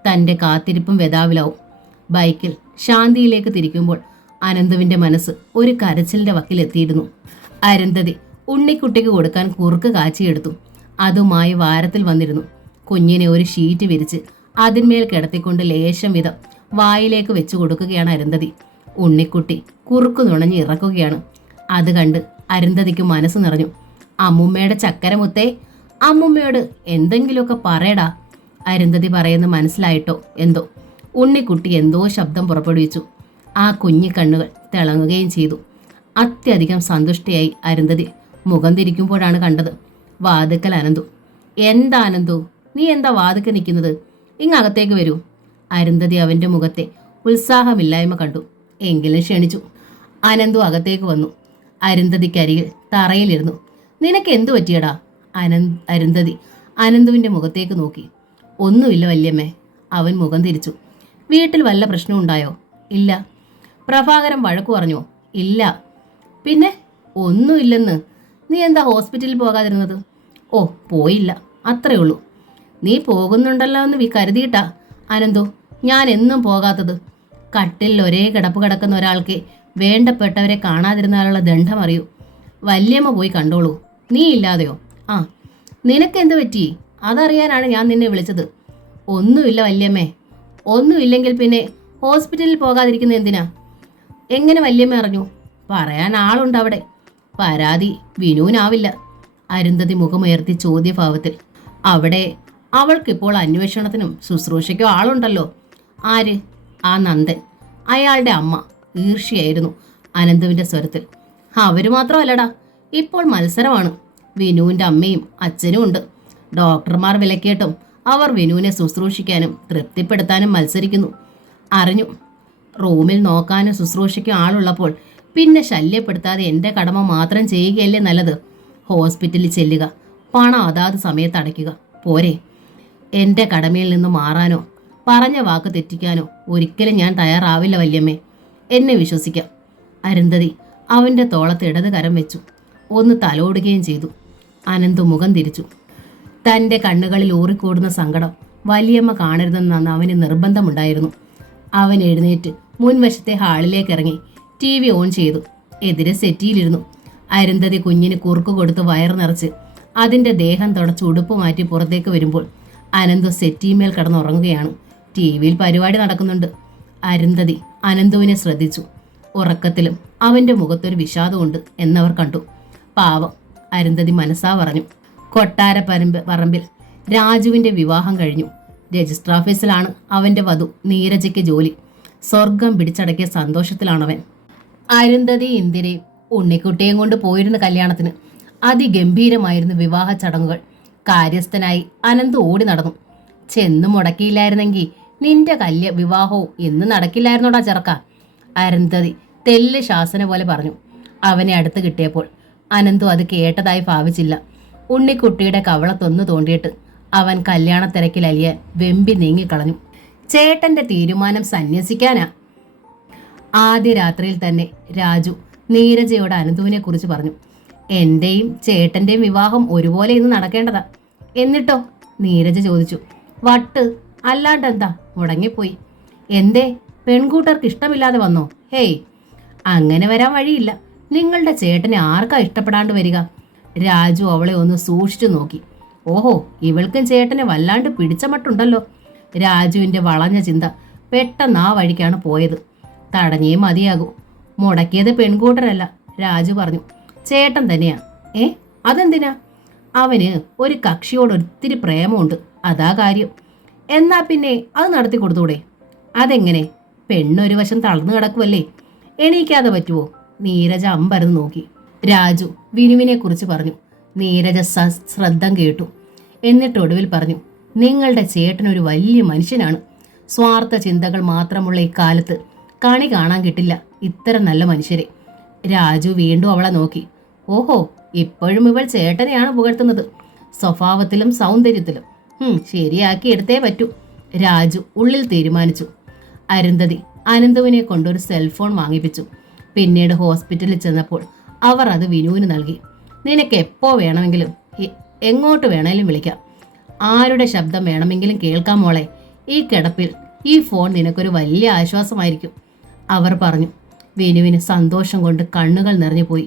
തൻ്റെ കാത്തിരിപ്പും വെതാവിലാവും. ബൈക്കിൽ ശാന്തിയിലേക്ക് തിരിക്കുമ്പോൾ അനന്തുവിൻ്റെ മനസ്സ് ഒരു കരച്ചിലിൻ്റെ വക്കിലെത്തിയിരുന്നു. അരുന്ധതി ഉണ്ണിക്കുട്ടിക്ക് കൊടുക്കാൻ കുറുക്ക് കാച്ചിയെടുത്തു. അതുമായി വാരത്തിൽ വന്നിരുന്നു. കുഞ്ഞിനെ ഒരു ഷീറ്റ് വിരിച്ച് അതിന്മേൽ കിടത്തിക്കൊണ്ട് ലേശം വിധം വായിലേക്ക് വെച്ചു കൊടുക്കുകയാണ് അരുന്ധതി. ഉണ്ണിക്കുട്ടി കുറുക്കു നുണഞ്ഞ് ഇറക്കുകയാണ്. അത് കണ്ട് അരുന്ധതിക്ക് മനസ്സ് നിറഞ്ഞു. അമ്മുമ്മയുടെ ചക്കരമുത്തേ, അമ്മുമ്മയോട് എന്തെങ്കിലുമൊക്കെ പറയടാ. അരുന്ധതി പറയുന്നത് മനസ്സിലായിട്ടോ എന്തോ ഉണ്ണിക്കുട്ടി എന്തോ ശബ്ദം പുറപ്പെടുവിച്ചു. ആ കുഞ്ഞി കണ്ണുകൾ തിളങ്ങുകയും ചെയ്തു. അത്യധികം സന്തുഷ്ടയായി അരുന്ധതി മുഖം തിരിക്കുമ്പോഴാണ് കണ്ടത് വാതുക്കൽ അനന്തു. എന്താ അനന്തു, നീ എന്താ വാതുക്കൽ നിൽക്കുന്നത്? ഇങ്ങകത്തേക്ക് വരൂ. അരുന്ധതി അവൻ്റെ മുഖത്തെ ഉത്സാഹമില്ലായ്മ കണ്ടു. എങ്കിലും ക്ഷണിച്ചു. അനന്തു അകത്തേക്ക് വന്നു. അരുന്ധതിക്കരികിൽ തറയിലിരുന്നു. നിനക്ക് എന്തു പറ്റിയടാ? അരുന്ധതി അനന്തുവിൻ്റെ മുഖത്തേക്ക് നോക്കി. ഒന്നുമില്ല വല്യമ്മേ. അവൻ മുഖം തിരിച്ചു. വീട്ടിൽ വല്ല പ്രശ്നമുണ്ടായോ? ഇല്ല. പ്രഭാകരൻ വഴക്കു പറഞ്ഞോ? ഇല്ല. പിന്നെ? ഒന്നുമില്ലെന്ന്. നീ എന്താ ഹോസ്പിറ്റലിൽ പോകാതിരുന്നത്? ഓ, പോയില്ല, അത്രേ ഉള്ളൂ. നീ പോകുന്നുണ്ടല്ലോ എന്ന് കരുതിയിട്ടാ അനന്തു ഞാൻ എന്നും പോകാത്തത്. കട്ടിൽ ഒരേ കിടപ്പ് കിടക്കുന്ന ഒരാൾക്ക് വേണ്ടപ്പെട്ടവരെ കാണാതിരുന്നാലുള്ള ദണ്ഡം അറിയൂ. വല്യമ്മ പോയി കണ്ടോളൂ. നീ ഇല്ലാതെയോ? ആ, നിനക്കെന്ത് പറ്റി? അതറിയാനാണ് ഞാൻ നിന്നെ വിളിച്ചത്. ഒന്നുമില്ല വല്യമ്മേ. ഒന്നുമില്ലെങ്കിൽ പിന്നെ ഹോസ്പിറ്റലിൽ പോകാതിരിക്കുന്ന എന്തിനാ? എങ്ങനെ വല്യമ്മ അറിഞ്ഞു? പറയാൻ ആളുണ്ട് അവിടെ. പരാതി വിനുവിനാവില്ല. അരുന്ധതി മുഖമുയർത്തി ചോദ്യഭാവത്തിൽ. അവിടെ അവൾക്കിപ്പോൾ അന്വേഷണത്തിനും ശുശ്രൂഷയ്ക്കും ആളുണ്ടല്ലോ. ആര്? ആ നന്ദൻ. അയാളുടെ അമ്മ. ഈർഷ്യയായിരുന്നു അനന്തുവിൻ്റെ സ്വരത്തിൽ. അവര് മാത്രമല്ലടാ, ഇപ്പോൾ മത്സരമാണ്. വിനുവിൻ്റെ അമ്മയും അച്ഛനും ഉണ്ട്. ഡോക്ടർമാർ വിലക്കിയിട്ടും അവർ വിനുവിനെ ശുശ്രൂഷിക്കാനും തൃപ്തിപ്പെടുത്താനും മത്സരിക്കുന്നു. അറിഞ്ഞു. റൂമിൽ നോക്കാനും ശുശ്രൂഷയ്ക്കും ആളുള്ളപ്പോൾ പിന്നെ ശല്യപ്പെടുത്താതെ എൻ്റെ കടമ മാത്രം ചെയ്യുകയല്ലേ നല്ലത്. ഹോസ്പിറ്റലിൽ ചെല്ലുക, പണം അതാത് സമയത്ത് അടയ്ക്കുക, പോരെ? എൻ്റെ കടമയിൽ നിന്ന് മാറാനോ പറഞ്ഞ വാക്ക് തെറ്റിക്കാനോ ഒരിക്കലും ഞാൻ തയ്യാറാവില്ല വല്യമ്മേ. എന്നെ വിശ്വസിക്കാം. അരുന്ധതി അവൻ്റെ തോളത്ത് ഇടത് കരം വെച്ചു. ഒന്ന് തലോടുകയും ചെയ്തു. അനന്തു മുഖം തിരിച്ചു. തൻ്റെ കണ്ണുകളിൽ ഊറിക്കൂടുന്ന സങ്കടം വലിയമ്മ കാണരുതെന്ന് അവന് നിർബന്ധമുണ്ടായിരുന്നു. അവൻ എഴുന്നേറ്റ് മുൻവശത്തെ ഹാളിലേക്ക് ഇറങ്ങി ടി വി ഓൺ ചെയ്തു. എതിരെ സെറ്റിയിലിരുന്നു. അരുന്ധതി കുഞ്ഞിന് കുറുക്ക് കൊടുത്ത് വയർ നിറച്ച് അതിൻ്റെ ദേഹം തുടച്ച് ഉടുപ്പ് മാറ്റി പുറത്തേക്ക് വരുമ്പോൾ അനന്തു സെറ്റിമേൽ കിടന്നുറങ്ങുകയാണ്. ടി വിയിൽ പരിപാടി നടക്കുന്നുണ്ട്. അരുന്ധതി അനന്തുവിനെ ശ്രദ്ധിച്ചു. ഉറക്കത്തിലും അവൻ്റെ മുഖത്തൊരു വിഷാദമുണ്ട് എന്നവർ കണ്ടു. പാവം, അരുന്ധതി മനസ്സാ പറഞ്ഞു. പറമ്പിൽ രാജുവിൻ്റെ വിവാഹം കഴിഞ്ഞു. രജിസ്റ്റർ ഓഫീസിലാണ് അവൻ്റെ വധു നീരജയ്ക്ക് ജോലി. സ്വർഗം പിടിച്ചടക്കിയ സന്തോഷത്തിലാണവൻ. അരുന്ധതി ഇന്ദിരയും ഉണ്ണിക്കുട്ടിയും കൊണ്ട് പോയിരുന്ന കല്യാണത്തിന്. അതിഗംഭീരമായിരുന്നു വിവാഹ ചടങ്ങുകൾ. കാര്യസ്ഥനായി അനന്ത് ഓടി നടന്നു. ചെന്നു മുടക്കിയില്ലായിരുന്നെങ്കിൽ നിന്റെ വിവാഹവും ഇന്ന് നടക്കില്ലായിരുന്നോടാ ചെറുക്ക. അരുന്ധതി തെല്ല് ശാസന പോലെ പറഞ്ഞു. അവനെ അടുത്ത് കിട്ടിയപ്പോൾ അനന്തു അത് കേട്ടതായി ഭാവിച്ചില്ല. ഉണ്ണിക്കുട്ടിയുടെ കവളത്തൊന്നു തോണ്ടിയിട്ട് അവൻ കല്യാണ തിരക്കിൽ അലിയാൻ വെമ്പി നീങ്ങിക്കളഞ്ഞു. ചേട്ടന്റെ തീരുമാനം സന്യസിക്കാനാ. ആദ്യ രാത്രിയിൽ തന്നെ രാജു നീരജയോട് അനന്തുവിനെ കുറിച്ച് പറഞ്ഞു. എന്റെയും ചേട്ടന്റെയും വിവാഹം ഒരുപോലെ ഇന്ന് നടക്കേണ്ടതാ. എന്നിട്ടോ? നീരജ ചോദിച്ചു. വട്ട് അല്ലാണ്ടെന്താ, മുടങ്ങിപ്പോയി. എന്തേ, പെൺകൂട്ടർക്ക് ഇഷ്ടമില്ലാതെ വന്നോ? ഹേയ്, അങ്ങനെ വരാൻ വഴിയില്ല. നിങ്ങളുടെ ചേട്ടനെ ആർക്കാ ഇഷ്ടപ്പെടാണ്ട് വരിക? രാജു അവളെ ഒന്ന് സൂക്ഷിച്ചു നോക്കി. ഓഹോ, ഇവൾക്കും ചേട്ടനെ വല്ലാണ്ട് പിടിച്ച മട്ടുണ്ടല്ലോ. രാജുവിന്റെ വളഞ്ഞ ചിന്ത പെട്ടെന്ന് ആ വഴിക്കാണ് പോയത്. തടഞ്ഞേ മതിയാകൂ. മുടക്കിയത് പെൺകൂട്ടരല്ല, രാജു പറഞ്ഞു. ചേട്ടൻ തന്നെയാ. അതെന്തിനാ? അവന് ഒരു കക്ഷിയോട് ഒത്തിരി പ്രേമമുണ്ട്, അതാ കാര്യം. എന്നാ പിന്നെ അത് നടത്തി കൊടുത്തൂടെ? അതെങ്ങനെ? പെണ്ണൊരു വശം തളർന്നു കിടക്കുമല്ലേ, എണീക്കാതെ പറ്റുമോ? നീരജ അമ്പരന്ന് നോക്കി. രാജു വിനുവിനെ കുറിച്ച് പറഞ്ഞു. നീരജ ശ്രദ്ധം കേട്ടു. എന്നിട്ട് ഒടുവിൽ പറഞ്ഞു. നിങ്ങളുടെ ചേട്ടനൊരു വലിയ മനുഷ്യനാണ്. സ്വാർത്ഥ ചിന്തകൾ മാത്രമുള്ള ഇക്കാലത്ത് കണി കാണാൻ കിട്ടില്ല ഇത്തരം നല്ല മനുഷ്യരെ. രാജു വീണ്ടും അവളെ നോക്കി. ഓഹോ, ഇപ്പോഴും ഇവൾ ചേട്ടനെയാണ് പുകഴ്ത്തുന്നത്, സ്വഭാവത്തിലും സൗന്ദര്യത്തിലും. ശരിയാക്കി എടുത്തേ പറ്റൂ, രാജു ഉള്ളിൽ തീരുമാനിച്ചു. അരുന്ധതി അനന്തുവിനെ കൊണ്ടൊരു സെൽഫോൺ വാങ്ങിപ്പിച്ചു. പിന്നീട് ഹോസ്പിറ്റലിൽ ചെന്നപ്പോൾ അവർ അത് വിനുവിന് നൽകി. നിനക്ക് എപ്പോ വേണമെങ്കിലും എങ്ങോട്ട് വേണമെങ്കിലും വിളിക്കാം. ആരുടെ ശബ്ദം വേണമെങ്കിലും കേൾക്കാം മോളെ. ഈ കിടപ്പിൽ ഈ ഫോൺ നിനക്കൊരു വലിയ ആശ്വാസമായിരിക്കും, അവർ പറഞ്ഞു. വിനുവിന് സന്തോഷം കൊണ്ട് കണ്ണുകൾ നിറഞ്ഞു പോയി.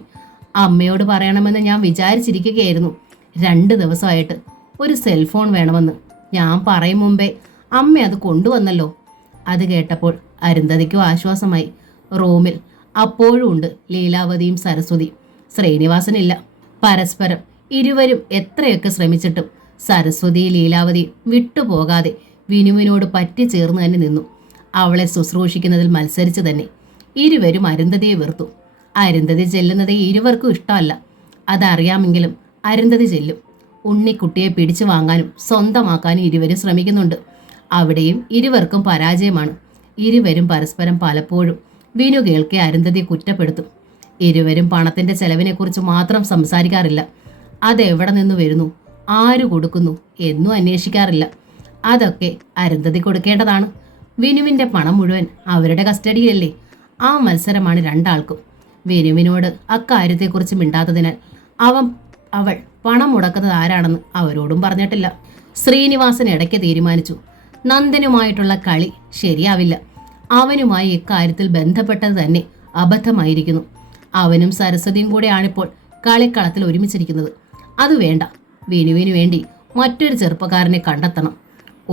അമ്മയോട് പറയണമെന്ന് ഞാൻ വിചാരിച്ചിരിക്കുകയായിരുന്നു. 2 ദിവസമായിട്ട് ഒരു സെൽഫോൺ വേണമെന്ന്. ഞാൻ പറയും മുമ്പേ അമ്മ അത് കൊണ്ടുവന്നല്ലോ. അത് കേട്ടപ്പോൾ അരുന്ധതിക്കും ആശ്വാസമായി. റൂമിൽ അപ്പോഴും ഉണ്ട് ലീലാവതിയും സരസ്വതിയും. ശ്രീനിവാസനില്ല. പരസ്പരം ഇരുവരും എത്രയൊക്കെ ശ്രമിച്ചിട്ടും സരസ്വതി ലീലാവതി വിട്ടുപോകാതെ വിനുവിനോട് പറ്റിച്ചേർന്ന് തന്നെ നിന്നു. അവളെ ശുശ്രൂഷിക്കുന്നതിൽ മത്സരിച്ച് തന്നെ. ഇരുവരും അരുന്ധതിയെ വെറുത്തു. അരുന്ധതി ചെല്ലുന്നത് ഇരുവർക്കും ഇഷ്ടമല്ല. അതറിയാമെങ്കിലും അരുന്ധതി ചെല്ലും. ഉണ്ണിക്കുട്ടിയെ പിടിച്ചു വാങ്ങാനും സ്വന്തമാക്കാനും ഇരുവരും ശ്രമിക്കുന്നുണ്ട്. അവിടെയും ഇരുവർക്കും പരാജയമാണ്. ഇരുവരും പരസ്പരം പലപ്പോഴും വിനു കേൾക്കെ അരുന്ധതി കുറ്റപ്പെടുത്തും. ഇരുവരും പണത്തിന്റെ ചെലവിനെക്കുറിച്ച് മാത്രം സംസാരിക്കാറില്ല. അതെവിടെ നിന്ന് വരുന്നു, ആര് കൊടുക്കുന്നു എന്നും അന്വേഷിക്കാറില്ല. അതൊക്കെ അരുന്ധതി കൊടുക്കേണ്ടതാണ്. വിനുവിന്റെ പണം മുഴുവൻ അവരുടെ കസ്റ്റഡിയിലല്ലേ. ആ മത്സരമാണ് രണ്ടാൾക്കും. വിനുവിനോട് അക്കാര്യത്തെക്കുറിച്ച് മിണ്ടാത്തതിനാൽ അവൾ പണം മുടക്കുന്നത് ആരാണെന്ന് അവരോടും പറഞ്ഞിട്ടില്ല. ശ്രീനിവാസൻ ഇടയ്ക്ക് തീരുമാനിച്ചു, നന്ദനുമായിട്ടുള്ള കളി ശരിയാവില്ല. അവനുമായി ഇക്കാര്യത്തിൽ ബന്ധപ്പെട്ടത് തന്നെ അബദ്ധമായിരിക്കുന്നു. അവനും സരസ്വതിയും കൂടെയാണിപ്പോൾ കളിക്കളത്തിൽ ഒരുമിച്ചിരിക്കുന്നത്. അത് വേണ്ട. വിനുവിന് വേണ്ടി മറ്റൊരു ചെറുപ്പക്കാരനെ കണ്ടെത്തണം.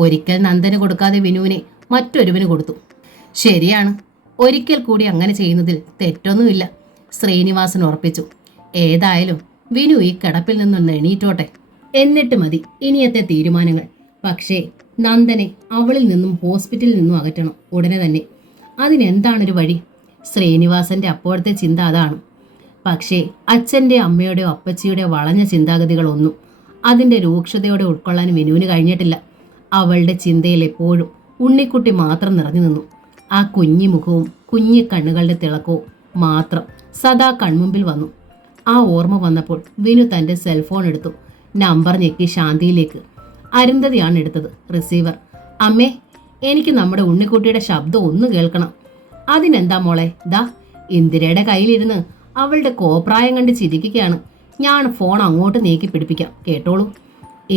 ഒരിക്കൽ നന്ദന് കൊടുക്കാതെ വിനുവിനെ മറ്റൊരുവന് കൊടുത്തു. ശരിയാണ്, ഒരിക്കൽ കൂടി അങ്ങനെ ചെയ്യുന്നതിൽ തെറ്റൊന്നുമില്ല, ശ്രീനിവാസൻ ഉറപ്പിച്ചു. ഏതായാലും വിനു ഈ കിടപ്പിൽ നിന്നൊന്ന് എണീറ്റോട്ടെ, എന്നിട്ട് മതി ഇനിയത്തെ തീരുമാനങ്ങൾ. പക്ഷേ നന്ദനെ അവളിൽ നിന്നും ഹോസ്പിറ്റലിൽ നിന്നും അകറ്റണം ഉടനെ തന്നെ. അതിനെന്താണൊരു വഴി? ശ്രീനിവാസന്റെ അപ്പോഴത്തെ ചിന്ത അതാണ്. പക്ഷേ അച്ഛൻ്റെ അമ്മയുടെയോ അപ്പച്ചിയുടെയോ വളഞ്ഞ ചിന്താഗതികളൊന്നും അതിൻ്റെ രൂക്ഷതയോടെ ഉൾക്കൊള്ളാൻ വിനുവിന് കഴിഞ്ഞിട്ടില്ല. അവളുടെ ചിന്തയിൽ എപ്പോഴും ഉണ്ണിക്കുട്ടി മാത്രം നിറഞ്ഞു നിന്നു. ആ കുഞ്ഞി മുഖവും കുഞ്ഞി കണ്ണുകളുടെ തിളക്കവും മാത്രം സദാ കൺമുമ്പിൽ വന്നു. ആ ഓർമ്മ വന്നപ്പോൾ വിനു തൻ്റെ സെൽഫോൺ എടുത്തു. നമ്പർ ഞെക്കി ശാന്തിയിലേക്ക്. അരുന്ധതിയാണ് എടുത്തത്. റിസീവർ. അമ്മേ, എനിക്ക് നമ്മുടെ ഉണ്ണിക്കുട്ടിയുടെ ശബ്ദം ഒന്ന് കേൾക്കണം. അതിനെന്താ മോളെ, ദാ ഇന്ദിരയുടെ കയ്യിലിരുന്ന് അവളുടെ കോപ്രായം കണ്ട് ചിരിക്കുകയാണ്. ഞാൻ ഫോൺ അങ്ങോട്ട് നീക്കി പിടിപ്പിക്കാം, കേട്ടോളൂ.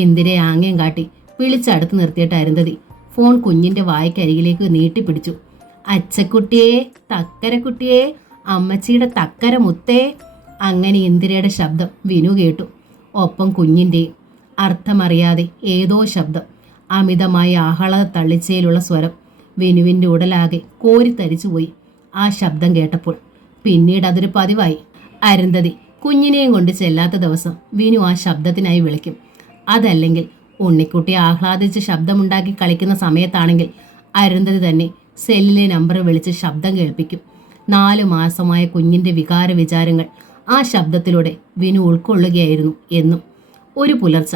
ഇന്ദിരയെ ആംഗ്യം കാട്ടി വിളിച്ചടുത്ത് നിർത്തിയിട്ട് അരുന്ധതി ഫോൺ കുഞ്ഞിന്റെ വായ്ക്കരികിലേക്ക് നീട്ടിപ്പിടിച്ചു. അച്ചക്കുട്ടിയെ, തക്കരക്കുട്ടിയെ, അമ്മച്ചിയുടെ തക്കര മുത്തേ. അങ്ങനെ ഇന്ദിരയുടെ ശബ്ദം വിനു കേട്ടു. ഒപ്പം കുഞ്ഞിൻ്റെയും. അർത്ഥമറിയാതെ ഏതോ ശബ്ദം. അമിതമായ ആഹ്ലാദ തള്ളിച്ചയിലുള്ള സ്വരം വിനുവിൻ്റെ ഉടലാകെ കോരിത്തരിച്ചുപോയി ആ ശബ്ദം കേട്ടപ്പോൾ. പിന്നീട് അതൊരു പതിവായി. അരുന്ധതി കുഞ്ഞിനെയും കൊണ്ട് ചെല്ലാത്ത ദിവസം വിനു ആ ശബ്ദത്തിനായി വിളിക്കും. അതല്ലെങ്കിൽ ഉണ്ണിക്കുട്ടി ആഹ്ലാദിച്ച് ശബ്ദമുണ്ടാക്കി കളിക്കുന്ന സമയത്താണെങ്കിൽ അരുന്ധതി തന്നെ സെല്ലിലെ നമ്പർ വിളിച്ച് ശബ്ദം കേൾപ്പിക്കും. 4 മാസമായ കുഞ്ഞിൻ്റെ വികാര വിചാരങ്ങൾ ആ ശബ്ദത്തിലൂടെ വിനു ഉൾക്കൊള്ളുകയായിരുന്നു എന്നും. ഒരു പുലർച്ച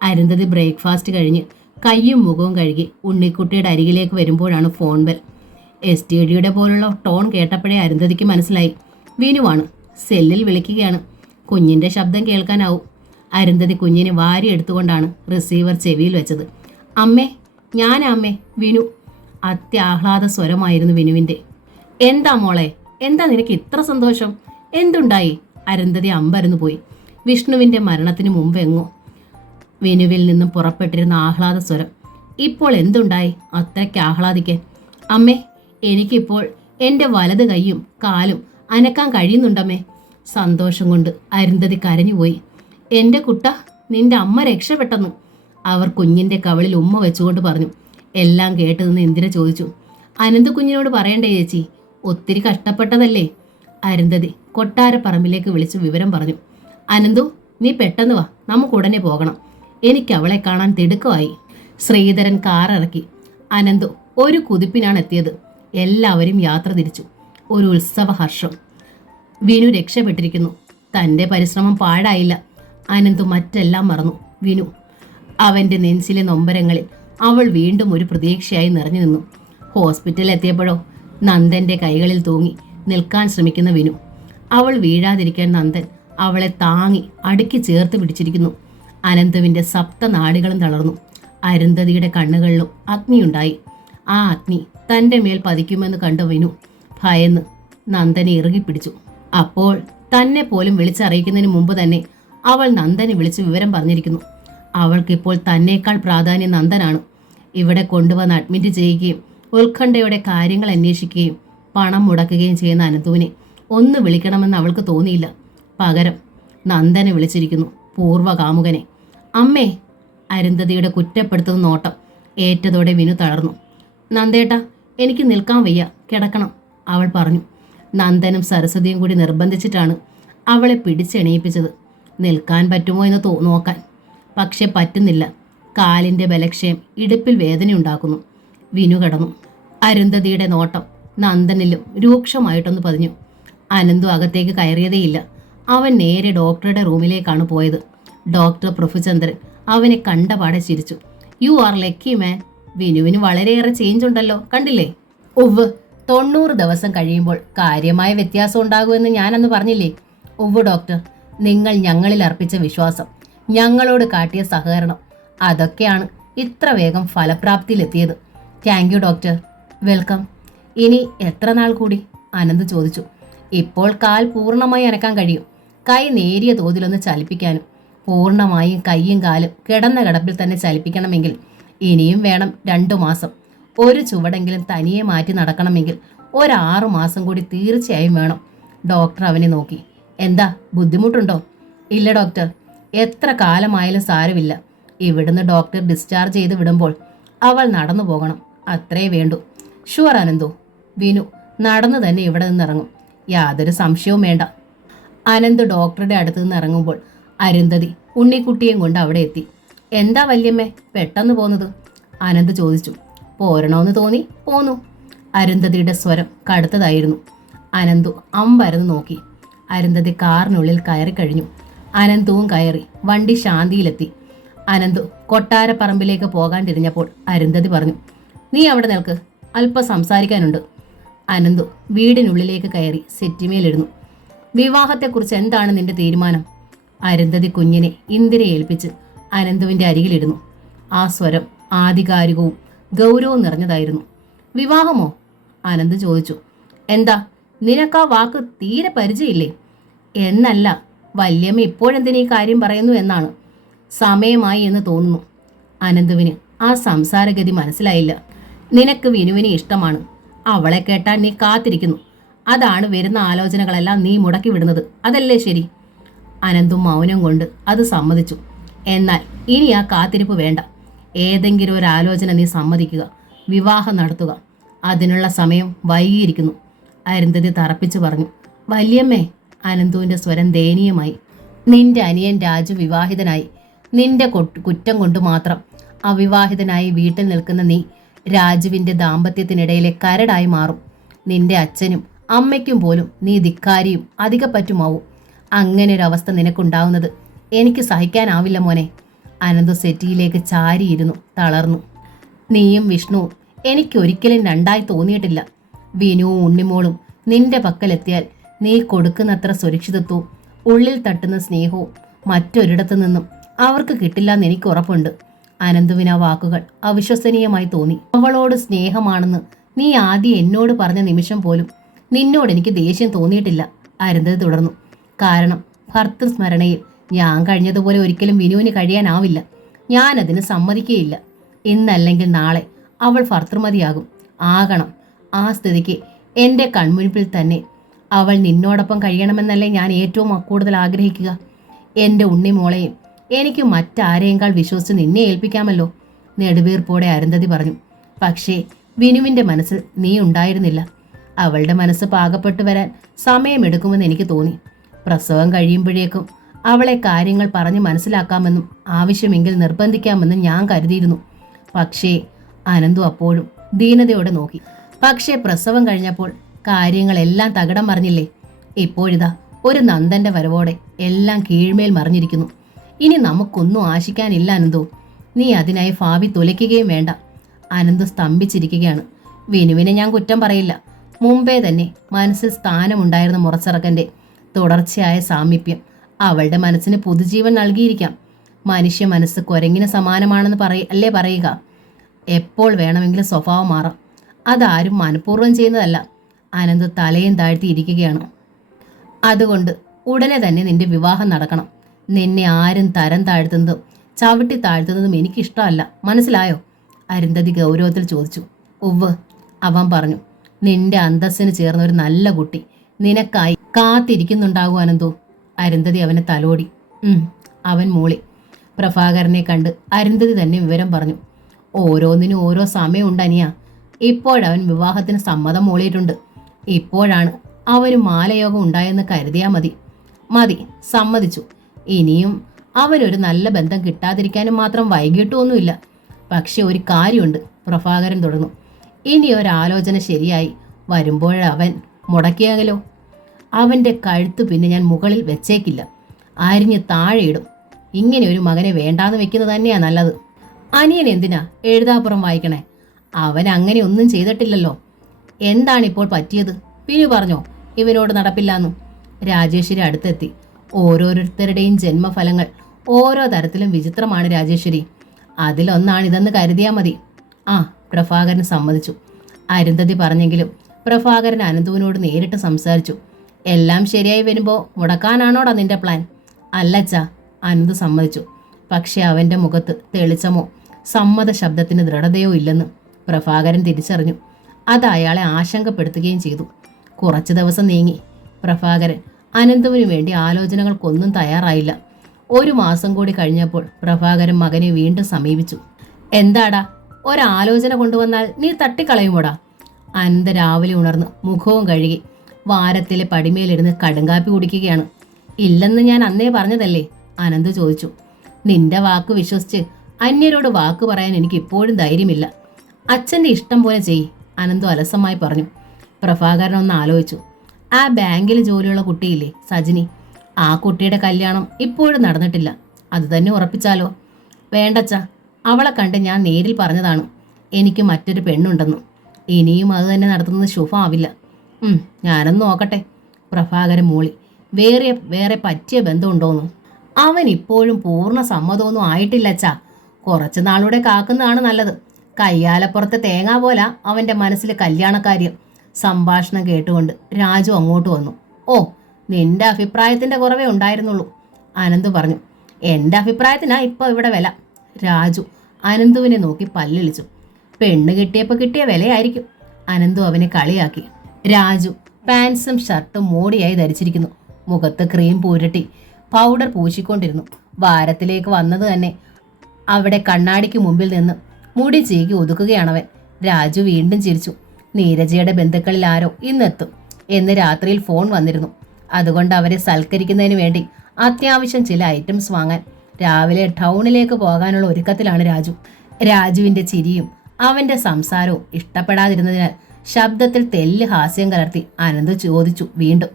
അരുന്ധതി ബ്രേക്ക്ഫാസ്റ്റ് കഴിഞ്ഞ് കയ്യും മുഖവും കഴുകി ഉണ്ണിക്കുട്ടിയുടെ അരികിലേക്ക് വരുമ്പോഴാണ് ഫോൺ ബെൽ. STDയുടെ പോലുള്ള ടോൺ കേട്ടപ്പോഴേ അരുന്ധതിക്ക് മനസ്സിലായി വിനുവാണ്. സെല്ലിൽ വിളിക്കുകയാണ്. കുഞ്ഞിൻ്റെ ശബ്ദം കേൾക്കാനാവും. അരുന്ധതി കുഞ്ഞിനെ വാരി എടുത്തുകൊണ്ടാണ് റിസീവർ ചെവിയിൽ വെച്ചത്. അമ്മേ, ഞാനാ അമ്മേ, വിനു. അത്യാഹ്ലാദ സ്വരമായിരുന്നു വിനുവിൻ്റെ. എന്താ മോളെ, എന്താ നിനക്ക് ഇത്ര സന്തോഷം? എന്തുണ്ടായി? അരുന്ധതി അമ്പരന്നു പോയി. വിഷ്ണുവിൻ്റെ മരണത്തിന് മുമ്പെങ്ങോ വിനുവിൽ നിന്നും പുറപ്പെട്ടിരുന്ന ആഹ്ലാദ സ്വരം. ഇപ്പോൾ എന്തുണ്ടായി അത്രയ്ക്ക് ആഹ്ലാദിക്കാൻ? അമ്മേ, എനിക്കിപ്പോൾ എൻ്റെ വലത് കൈയും കാലും അനക്കാൻ കഴിയുന്നുണ്ടമ്മേ. സന്തോഷം കൊണ്ട് അരുന്ധതി കരഞ്ഞുപോയി. എൻ്റെ കുട്ട, നിന്റെ അമ്മ രക്ഷപ്പെട്ടെന്ന് അവർ കുഞ്ഞിൻ്റെ കവളിൽ ഉമ്മ വെച്ചുകൊണ്ട് പറഞ്ഞു. എല്ലാം കേട്ട് നിന്ന് ഇന്ദിര ചോദിച്ചു, അനന്ത് കുഞ്ഞിനോട് പറയണ്ടേ ചേച്ചി? ഒത്തിരി കഷ്ടപ്പെട്ടതല്ലേ? അരുന്ധതി കൊട്ടാരപ്പറമ്പിലേക്ക് വിളിച്ച് വിവരം പറഞ്ഞു. അനന്തു, നീ പെട്ടെന്ന് വാ, നമുക്ക് ഉടനെ പോകണം. എനിക്ക് അവളെ കാണാൻ തിടുക്കമായി. ശ്രീധരൻ കാറിറക്കി. അനന്തു ഒരു കുതിപ്പിനാണ് എത്തിയത്. എല്ലാവരും യാത്ര തിരിച്ചു. ഒരു ഉത്സവഹർഷം. വിനു രക്ഷപ്പെട്ടിരിക്കുന്നു. തൻ്റെ പരിശ്രമം പാഴായില്ല. അനന്തു മറ്റെല്ലാം മറന്നു. വിനു, അവൻ്റെ നെഞ്ചിലെ നൊമ്പരങ്ങളിൽ അവൾ വീണ്ടും ഒരു പ്രതീക്ഷയായി നിറഞ്ഞു നിന്നു. ഹോസ്പിറ്റലിൽ എത്തിയപ്പോഴോ നന്ദൻ്റെ കൈകളിൽ തൂങ്ങി നിൽക്കാൻ ശ്രമിക്കുന്ന വിനു. അവൾ വീഴാതിരിക്കാൻ നന്ദൻ അവളെ താങ്ങി അടുക്കി ചേർത്ത് പിടിച്ചിരിക്കുന്നു. അനന്തുവിൻ്റെ സപ്തനാഡികളും തളർന്നു. അരുന്ധതിയുടെ കണ്ണുകളിലും അഗ്നിയുണ്ടായി. ആ അഗ്നി തൻ്റെ മേൽ പതിക്കുമെന്ന് കണ്ട വിനു ഭയന്ന് നന്ദനെ ഇറുകിപ്പിടിച്ചു. അപ്പോൾ തന്നെ പോലും വിളിച്ചറിയിക്കുന്നതിന് മുമ്പ് തന്നെ അവൾ നന്ദനെ വിളിച്ച് വിവരം പറഞ്ഞിരിക്കുന്നു. അവൾക്കിപ്പോൾ തന്നേക്കാൾ പ്രാധാന്യം നന്ദനാണ്. ഇവിടെ കൊണ്ടുവന്ന് അഡ്മിറ്റ് ചെയ്യുകയും ഉത്കണ്ഠയോടെ കാര്യങ്ങൾ അന്വേഷിക്കുകയും പണം മുടക്കുകയും ചെയ്യുന്ന അനന്തുവിനെ ഒന്ന് വിളിക്കണമെന്ന് അവൾക്ക് തോന്നിയില്ല. പകരം നന്ദനെ വിളിച്ചിരിക്കുന്നു, പൂർവ്വകാമുകനെ. അമ്മേ, അരുന്ധതിയുടെ കുറ്റപ്പെടുത്തുന്ന നോട്ടം ഏറ്റതോടെ വിനു തളർന്നു. നന്ദേട്ടാ, എനിക്ക് നിൽക്കാൻ വയ്യ, കിടക്കണം, അവൾ പറഞ്ഞു. നന്ദനും സരസ്വതിയും കൂടി നിർബന്ധിച്ചിട്ടാണ് അവളെ പിടിച്ചെണീപ്പിച്ചത്. നിൽക്കാൻ പറ്റുമോ എന്ന് നോക്കാൻ. പക്ഷെ പറ്റുന്നില്ല. കാലിൻ്റെ ബലക്ഷയം ഇടുപ്പിൽ വേദനയുണ്ടാക്കുന്നു. വിനു കിടന്നു. അരുന്ധതിയുടെ നോട്ടം നന്ദനിലും രൂക്ഷമായിട്ടൊന്ന് പതിഞ്ഞു. അനന്തു അകത്തേക്ക് കയറിയതേയില്ല. അവൻ നേരെ ഡോക്ടറുടെ റൂമിലേക്കാണ് പോയത്. ഡോക്ടർ പ്രഭുചന്ദ്രൻ അവനെ കണ്ടപാടെ ചിരിച്ചു. You are lucky man. വിനുവിന് വളരെയേറെ ചേഞ്ച് ഉണ്ടല്ലോ, കണ്ടില്ലേ? ഉവ്വ്, 90 ദിവസം കഴിയുമ്പോൾ കാര്യമായ വ്യത്യാസം ഉണ്ടാകുമെന്ന് ഞാനന്ന് പറഞ്ഞില്ലേ? ഉവ്വ് ഡോക്ടർ, നിങ്ങൾ ഞങ്ങളിൽ അർപ്പിച്ച വിശ്വാസം, ഞങ്ങളോട് കാട്ടിയ സഹകരണം, അതൊക്കെയാണ് ഇത്ര വേഗം ഫലപ്രാപ്തിയിലെത്തിയത്. Thank you doctor. വെൽക്കം. ഇനി എത്ര നാൾ കൂടി? അനന്ത് ചോദിച്ചു. ഇപ്പോൾ കാൽ പൂർണ്ണമായി അനക്കാൻ കഴിയും. കൈ നേരിയ തോതിലൊന്ന് ചലിപ്പിക്കാനും. പൂർണ്ണമായും കൈയും കാലും കിടന്ന കിടപ്പിൽ തന്നെ ചലിപ്പിക്കണമെങ്കിൽ ഇനിയും വേണം 2 മാസം. ഒരു ചുവടെങ്കിലും തനിയെ മാറ്റി നടക്കണമെങ്കിൽ 6 മാസം കൂടി തീർച്ചയായും വേണം. ഡോക്ടർ അവനെ നോക്കി. എന്താ, ബുദ്ധിമുട്ടുണ്ടോ? ഇല്ല ഡോക്ടർ, എത്ര കാലമായാലും സാരമില്ല. ഇവിടുന്ന് ഡോക്ടർ ഡിസ്ചാർജ് ചെയ്ത് വിടുമ്പോൾ അവൾ നടന്നു പോകണം, അത്രേ വേണ്ടൂ. ഷുവർ അനന്തു. വിനു നടന്നു തന്നെ ഇവിടെ നിന്നിറങ്ങും, യാതൊരു സംശയവും വേണ്ട. അനന്ത് ഡോക്ടറുടെ അടുത്ത് നിന്ന് ഇറങ്ങുമ്പോൾ അരുന്ധതി ഉണ്ണിക്കുട്ടിയെയും കൊണ്ട് അവിടെ എത്തി. എന്താ വല്യമ്മേ പെട്ടെന്ന് പോന്നത്? അനന്ത് ചോദിച്ചു. പോരണോന്ന് തോന്നി പോന്നു. അരുന്ധതിയുടെ സ്വരം കടുത്തതായിരുന്നു. അനന്തു അമ്പരന്ന് നോക്കി. അരുന്ധതി കാറിനുള്ളിൽ കയറി കഴിഞ്ഞു. അനന്തുവും കയറി. വണ്ടി ശാന്തിയിലെത്തി. അനന്തു കൊട്ടാരപ്പറമ്പിലേക്ക് പോകാൻ തിരിഞ്ഞപ്പോൾ അരുന്ധതി പറഞ്ഞു, നീ അവിടെ നിൽക്ക്, അല്പം സംസാരിക്കാനുണ്ട്. അനന്തു വീടിനുള്ളിലേക്ക് കയറി സെറ്റിമേലിരുന്നു. വിവാഹത്തെക്കുറിച്ച് എന്താണ് നിന്റെ തീരുമാനം? അരുന്ധതി കുഞ്ഞിനെ ഇന്ദിരയെ ഏൽപ്പിച്ച് അനന്തുവിൻ്റെ അരികിലിരുന്നു. ആ സ്വരം ആധികാരികവും ഗൗരവവും നിറഞ്ഞതായിരുന്നു. വിവാഹമോ? അനന്ത് ചോദിച്ചു. എന്താ, നിനക്കാ വാക്ക് തീരെ പരിചയമില്ലേ? എന്നല്ല, വല്യമ്മ ഇപ്പോഴെന്തിനീ കാര്യം പറയുന്നു എന്നാണ്. സമയമായി എന്ന് തോന്നുന്നു. അനന്തുവിന് ആ സംസാരഗതി മനസ്സിലായില്ല. നിനക്ക് വിനുവിനെ ഇഷ്ടമാണ്. അവളെ കേട്ടാൽ നീ കാത്തിരിക്കുന്നു. അതാണ് വരുന്ന ആലോചനകളെല്ലാം നീ മുടക്കി വിടുന്നത്, അതല്ലേ ശരി? അനന്തും മൗനം കൊണ്ട് അത് സമ്മതിച്ചു. എന്നാൽ ഇനി ആ കാത്തിരിപ്പ് വേണ്ട. ഏതെങ്കിലും ഒരു ആലോചന നീ സമ്മതിക്കുക, വിവാഹം നടത്തുക. അതിനുള്ള സമയം വൈകിയിരിക്കുന്നു. അരുന്ധതി തറപ്പിച്ചു പറഞ്ഞു. വല്യമ്മേ, അനന്തുവിൻ്റെ സ്വരം ദയനീയമായി. നിന്റെ അനിയൻ രാജു വിവാഹിതനായി. നിന്റെ കുറ്റം കൊണ്ട് മാത്രം അവിവാഹിതനായി വീട്ടിൽ നിൽക്കുന്ന നീ രാജുവിൻ്റെ ദാമ്പത്യത്തിനിടയിലെ കരടായി മാറും. നിന്റെ അച്ഛനും അമ്മയ്ക്കും പോലും നീ ധിക്കാരിയും അധികപ്പറ്റുമാവും. അങ്ങനെ ഒരു അവസ്ഥ നിനക്കുണ്ടാവുന്നത് എനിക്ക് സഹിക്കാനാവില്ല മോനെ. അനന്തു സെറ്റിയിലേക്ക് ചാരിയിരുന്നു തളർന്നു. നീയും വിഷ്ണുവും എനിക്കൊരിക്കലും രണ്ടായി തോന്നിയിട്ടില്ല. വിനുവും ഉണ്ണിമോളും നിന്റെ പക്കലെത്തിയാൽ നീ കൊടുക്കുന്നത്ര സുരക്ഷിതത്വവും ഉള്ളിൽ തട്ടുന്ന സ്നേഹവും മറ്റൊരിടത്തു നിന്നും അവർക്ക് കിട്ടില്ലെന്ന് എനിക്ക് ഉറപ്പുണ്ട്. അനന്തുവിന് ആ വാക്കുകൾ അവിശ്വസനീയമായി തോന്നി. അവളോട് സ്നേഹമാണെന്ന് നീ ആദ്യം എന്നോട് പറഞ്ഞ നിമിഷം പോലും നിന്നോട് എനിക്ക് ദേഷ്യം തോന്നിയിട്ടില്ല, അരുന്ധതി തുടർന്നു. കാരണം ഭർത്തൃസ്മരണയിൽ ഞാൻ കഴിഞ്ഞതുപോലെ ഒരിക്കലും വിനുവിന് കഴിയാനാവില്ല. ഞാനതിന് സമ്മതിക്കുകയില്ല. ഇന്നല്ലെങ്കിൽ നാളെ അവൾ ഭർത്തൃമതിയാകും, ആകണം. ആ സ്ഥിതിക്ക് എൻ്റെ കൺമുൻപിൽ തന്നെ അവൾ നിന്നോടൊപ്പം കഴിയണമെന്നല്ലേ ഞാൻ ഏറ്റവും കൂടുതൽ ആഗ്രഹിക്കുക. എൻ്റെ ഉണ്ണിമോളെയും എനിക്ക് മറ്റാരെയേക്കാൾ വിശ്വസിച്ച് നിന്നെ ഏൽപ്പിക്കാമല്ലോ, നെടുവീർപ്പോടെ അരുന്ധതി പറഞ്ഞു. പക്ഷേ വിനുവിൻ്റെ മനസ്സിൽ നീ ഉണ്ടായിരുന്നില്ല. അവളുടെ മനസ്സ് പാകപ്പെട്ടു വരാൻ സമയമെടുക്കുമെന്ന് എനിക്ക് തോന്നി. പ്രസവം കഴിയുമ്പോഴേക്കും അവളെ കാര്യങ്ങൾ പറഞ്ഞ് മനസ്സിലാക്കാമെന്നും ആവശ്യമെങ്കിൽ നിർബന്ധിക്കാമെന്നും ഞാൻ കരുതിയിരുന്നു. പക്ഷേ അനന്തു അപ്പോഴും ദീനതയോടെ നോക്കി. പക്ഷേ പ്രസവം കഴിഞ്ഞപ്പോൾ കാര്യങ്ങളെല്ലാം തകിടം മറിഞ്ഞില്ലേ. ഇപ്പോഴിതാ ഒരു നന്ദന്റെ വരവോടെ എല്ലാം കീഴ്മേൽ മറിഞ്ഞിരിക്കുന്നു. ഇനി നമുക്കൊന്നും ആശിക്കാനില്ല അനന്തു. നീ അതിനായി ഭാവി തുലയ്ക്കുകയും വേണ്ട. അനന്തു സ്തംഭിച്ചിരിക്കുകയാണ്. വിനുവിനെ ഞാൻ കുറ്റം പറയില്ല. മുമ്പേ തന്നെ മനസ്സിൽ സ്ഥാനമുണ്ടായിരുന്ന മുറച്ചിറക്കന്റെ തുടർച്ചയായ സാമീപ്യം അവളുടെ മനസ്സിന് പുതുജീവൻ നൽകിയിരിക്കാം. മനുഷ്യ മനസ്സ് കുരങ്ങിന് സമാനമാണെന്ന് അല്ലേ പറയുക. എപ്പോൾ വേണമെങ്കിലും സ്വഭാവം മാറാം. അതാരും മനഃപൂർവ്വം ചെയ്യുന്നതല്ല. അനന്ത് തലയും താഴ്ത്തി ഇരിക്കുകയാണ്. അതുകൊണ്ട് ഉടനെ തന്നെ നിന്റെ വിവാഹം നടക്കണം. നിന്നെ ആരും തരം താഴ്ത്തുന്നതും ചവിട്ടി താഴ്ത്തുന്നതും എനിക്കിഷ്ടമല്ല, മനസ്സിലായോ? അരുന്ധതി ഗൗരവത്തിൽ ചോദിച്ചു. ഉവ്വ്, അവൻ പറഞ്ഞു. നിന്റെ അന്തസ്സിന് ചേർന്ന ഒരു നല്ല കുട്ടി നിനക്കായി കാത്തിരിക്കുന്നുണ്ടാകും അനന്തു. അരുന്ധതി അവനെ തലോടി. അവൻ മൂളി. പ്രഭാകരനെ കണ്ട് അരുന്ധതി തന്നെ വിവരം പറഞ്ഞു. ഓരോന്നിനും ഓരോ സമയമുണ്ട് അനിയ. ഇപ്പോഴവൻ വിവാഹത്തിന് സമ്മതം മൂളിയിട്ടുണ്ട്. ഇപ്പോഴാണ് അവന് മാലയോഗം ഉണ്ടായെന്ന് കരുതിയാൽ മതി. സമ്മതിച്ചു. ഇനിയും അവനൊരു നല്ല ബന്ധം കിട്ടാതിരിക്കാനും മാത്രം വൈകിട്ടൊന്നുമില്ല. പക്ഷെ ഒരു കാര്യമുണ്ട്, പ്രഭാകരൻ തുടർന്നു. ഇനി ഒരാലോചന ശരിയായി വരുമ്പോഴവൻ മുടക്കിയാകലോ. അവൻ്റെ കഴുത്ത് പിന്നെ ഞാൻ മുകളിൽ വെച്ചേക്കില്ല, അരിഞ്ഞ് താഴെയിടും. ഇങ്ങനെ ഒരു മകനെ വേണ്ടാന്ന് വെക്കുന്നത് തന്നെയാ നല്ലത്. അനിയൻ എന്തിനാ എഴുതാപ്പുറം വായിക്കണേ? അവൻ അങ്ങനെ ഒന്നും ചെയ്തിട്ടില്ലല്ലോ. എന്താണിപ്പോൾ പറ്റിയത്? പിന്നു പറഞ്ഞോ ഇവനോട് നടപ്പില്ലാന്നു. രാജേശ്വരി അടുത്തെത്തി. ഓരോരുത്തരുടെയും ജന്മഫലങ്ങൾ ഓരോ തരത്തിലും വിചിത്രമാണ് രാജേശ്വരി. അതിലൊന്നാണിതെന്ന് കരുതിയാൽ മതി. പ്രഭാകരൻ സമ്മതിച്ചു. അരുന്ധതി പറഞ്ഞെങ്കിലും പ്രഭാകരൻ അനന്തുവിനോട് നേരിട്ട് സംസാരിച്ചു. എല്ലാം ശരിയായി വരുമ്പോൾ മുടക്കാനാണോടാ നിന്റെ പ്ലാൻ? അല്ലച്ചാ, അനന്ത് സമ്മതിച്ചു. പക്ഷെ അവൻ്റെ മുഖത്ത് തെളിച്ചമോ സമ്മത ശബ്ദത്തിന് ദൃഢതയോ ഇല്ലെന്ന് പ്രഭാകരൻ തിരിച്ചറിഞ്ഞു. അത് അയാളെ ആശങ്കപ്പെടുത്തുകയും ചെയ്തു. കുറച്ചു ദിവസം നീങ്ങി. പ്രഭാകരൻ അനന്തുവിനു വേണ്ടി ആലോചനകൾക്കൊന്നും തയ്യാറായില്ല. 1 മാസം കൂടി കഴിഞ്ഞപ്പോൾ പ്രഭാകരൻ മകനെ വീണ്ടും സമീപിച്ചു. എന്താടാ, ഒരാലോചന കൊണ്ടുവന്നാൽ നീ തട്ടിക്കളയുമോടാ? അനന്ത് രാവിലെ ഉണർന്ന് മുഖവും കഴുകി വാരത്തിലെ പടിമേലിരുന്ന് കടുങ്കാപ്പി കുടിക്കുകയാണ്. ഇല്ലെന്ന് ഞാൻ അന്നേ പറഞ്ഞതല്ലേ? അനന്ത് ചോദിച്ചു. നിന്റെ വാക്ക് വിശ്വസിച്ച് അന്യരോട് വാക്ക് പറയാൻ എനിക്ക് ഇപ്പോഴും ധൈര്യമില്ല. അച്ഛൻ്റെ ഇഷ്ടം പോലെ ചെയ്യ്, അനന്തു അലസമായി പറഞ്ഞു. പ്രഭാകരൻ ഒന്ന് ആലോചിച്ചു. ആ ബാങ്കിൽ ജോലിയുള്ള കുട്ടിയില്ലേ, സജിനി, ആ കുട്ടിയുടെ കല്യാണം ഇപ്പോഴും നടന്നിട്ടില്ല. അത് തന്നെ ഉറപ്പിച്ചാലോ? വേണ്ടച്ച, അവളെ കണ്ട് ഞാൻ നേരിൽ പറഞ്ഞതാണ് എനിക്ക് മറ്റൊരു പെണ്ണുണ്ടെന്ന്. ഇനിയും അത് തന്നെ നടത്തുന്നത് ശുഭമാവില്ല. ഞാനൊന്ന് നോക്കട്ടെ. പ്രഭാകരൻ മൂളി. വേറെ പറ്റിയ ബന്ധമുണ്ടോന്നു? അവൻ ഇപ്പോഴും പൂർണ്ണ സമ്മതമൊന്നും ആയിട്ടില്ലച്ചാ. കുറച്ചു നാളൂടെ കാക്കുന്നതാണ് നല്ലത്. കയ്യാലപ്പുറത്തെ തേങ്ങ പോലെ അവൻ്റെ മനസ്സിൽ കല്യാണക്കാര്യം. സംഭാഷണം കേട്ടുകൊണ്ട് രാജു അങ്ങോട്ട് വന്നു. ഓ, നിന്റെ അഭിപ്രായത്തിൻ്റെ കുറവേ ഉണ്ടായിരുന്നുള്ളൂ, അനന്തു പറഞ്ഞു. എൻ്റെ അഭിപ്രായത്തിനാ ഇപ്പോൾ ഇവിടെ വില. രാജു അനന്തുവിനെ നോക്കി പല്ലിളിച്ചു. പെണ്ണ് കിട്ടിയപ്പോൾ കിട്ടിയ വിലയായിരിക്കും. അനന്തു അവനെ കളിയാക്കി. രാജു പാൻസും ഷർട്ടും മോടിയായി ധരിച്ചിരിക്കുന്നു. മുഖത്ത് ക്രീം പൂരട്ടി പൗഡർ പൂശിക്കൊണ്ടിരുന്നു. വാരത്തിലേക്ക് വന്നത് തന്നെ അവിടെ കണ്ണാടിക്ക് മുമ്പിൽ നിന്ന് മുടി ചീകി ഒതുക്കുകയാണവൻ. രാജു വീണ്ടും ചിരിച്ചു. നീരജയുടെ ബന്ധുക്കളിൽ ആരോ ഇന്നെത്തും എന്ന് രാത്രിയിൽ ഫോൺ വന്നിരുന്നു. അതുകൊണ്ട് അവരെ സൽക്കരിക്കുന്നതിന് വേണ്ടി അത്യാവശ്യം ചില ഐറ്റംസ് വാങ്ങാൻ രാവിലെ ടൗണിലേക്ക് പോകാനുള്ള ഒരുക്കത്തിലാണ് രാജു. രാജുവിൻ്റെ ചിരിയും അവൻ്റെ സംസാരവും ഇഷ്ടപ്പെടാതിരുന്നതിനാൽ ശബ്ദത്തിൽ തെല്ല് ഹാസ്യം കലർത്തി അനന്ത് ചോദിച്ചു വീണ്ടും.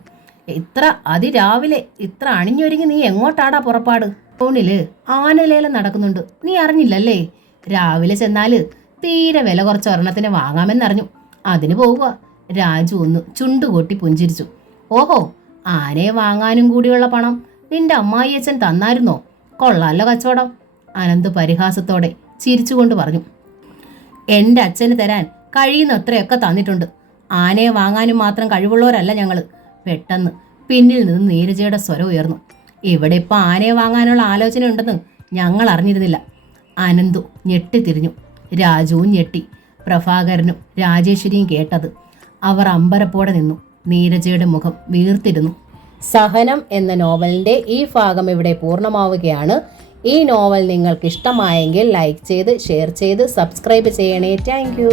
ഇത്ര അതിരാവിലെ ഇത്ര അണിഞ്ഞൊരുങ്ങി നീ എങ്ങോട്ടാടാ പുറപ്പാട്? ടൗണില് ആനലേലം നടക്കുന്നുണ്ട്, നീ അറിഞ്ഞില്ലല്ലേ? രാവിലെ ചെന്നാല് തീരെ വില കുറച്ച് ഒരെണ്ണത്തിന് വാങ്ങാമെന്നറിഞ്ഞു, അതിന് പോവുക. രാജു ഒന്ന് ചുണ്ടുകൊട്ടി പുഞ്ചിരിച്ചു. ഓഹോ, ആനയെ വാങ്ങാനും കൂടിയുള്ള പണം നിന്റെ അമ്മായിയച്ഛൻ തന്നായിരുന്നോ? കൊള്ളാലോ കച്ചവടം. അനന്ത് പരിഹാസത്തോടെ ചിരിച്ചുകൊണ്ട് പറഞ്ഞു. എൻ്റെ അച്ഛന് തരാൻ കഴിയുന്നത്രയൊക്കെ തന്നിട്ടുണ്ട്. ആനയെ വാങ്ങാനും മാത്രം കഴിവുള്ളവരല്ല ഞങ്ങൾ. പെട്ടെന്ന് പിന്നിൽ നിന്ന് നീരജയുടെ സ്വരം ഉയർന്നു. ഇവിടെ ഇപ്പം ആനയെ വാങ്ങാനുള്ള ആലോചന ഉണ്ടെന്ന് ഞങ്ങൾ അറിഞ്ഞിരുന്നില്ല. അനന്തു ഞെട്ടിത്തിരിഞ്ഞു. രാജുവും ഞെട്ടി. പ്രഭാകരനും രാജേശ്വരിയും കേട്ടത്. അവർ അമ്പരപ്പോടെ നിന്നു. നീരജയുടെ മുഖം വീർത്തിരുന്നു. സഹനം എന്ന നോവലിൻ്റെ ഈ ഭാഗം ഇവിടെ പൂർണ്ണമാവുകയാണ്. ഈ നോവൽ നിങ്ങൾക്ക് ഇഷ്ടമായെങ്കിൽ ലൈക്ക് ചെയ്ത് ഷെയർ ചെയ്ത് സബ്സ്ക്രൈബ് ചെയ്യണേ. താങ്ക്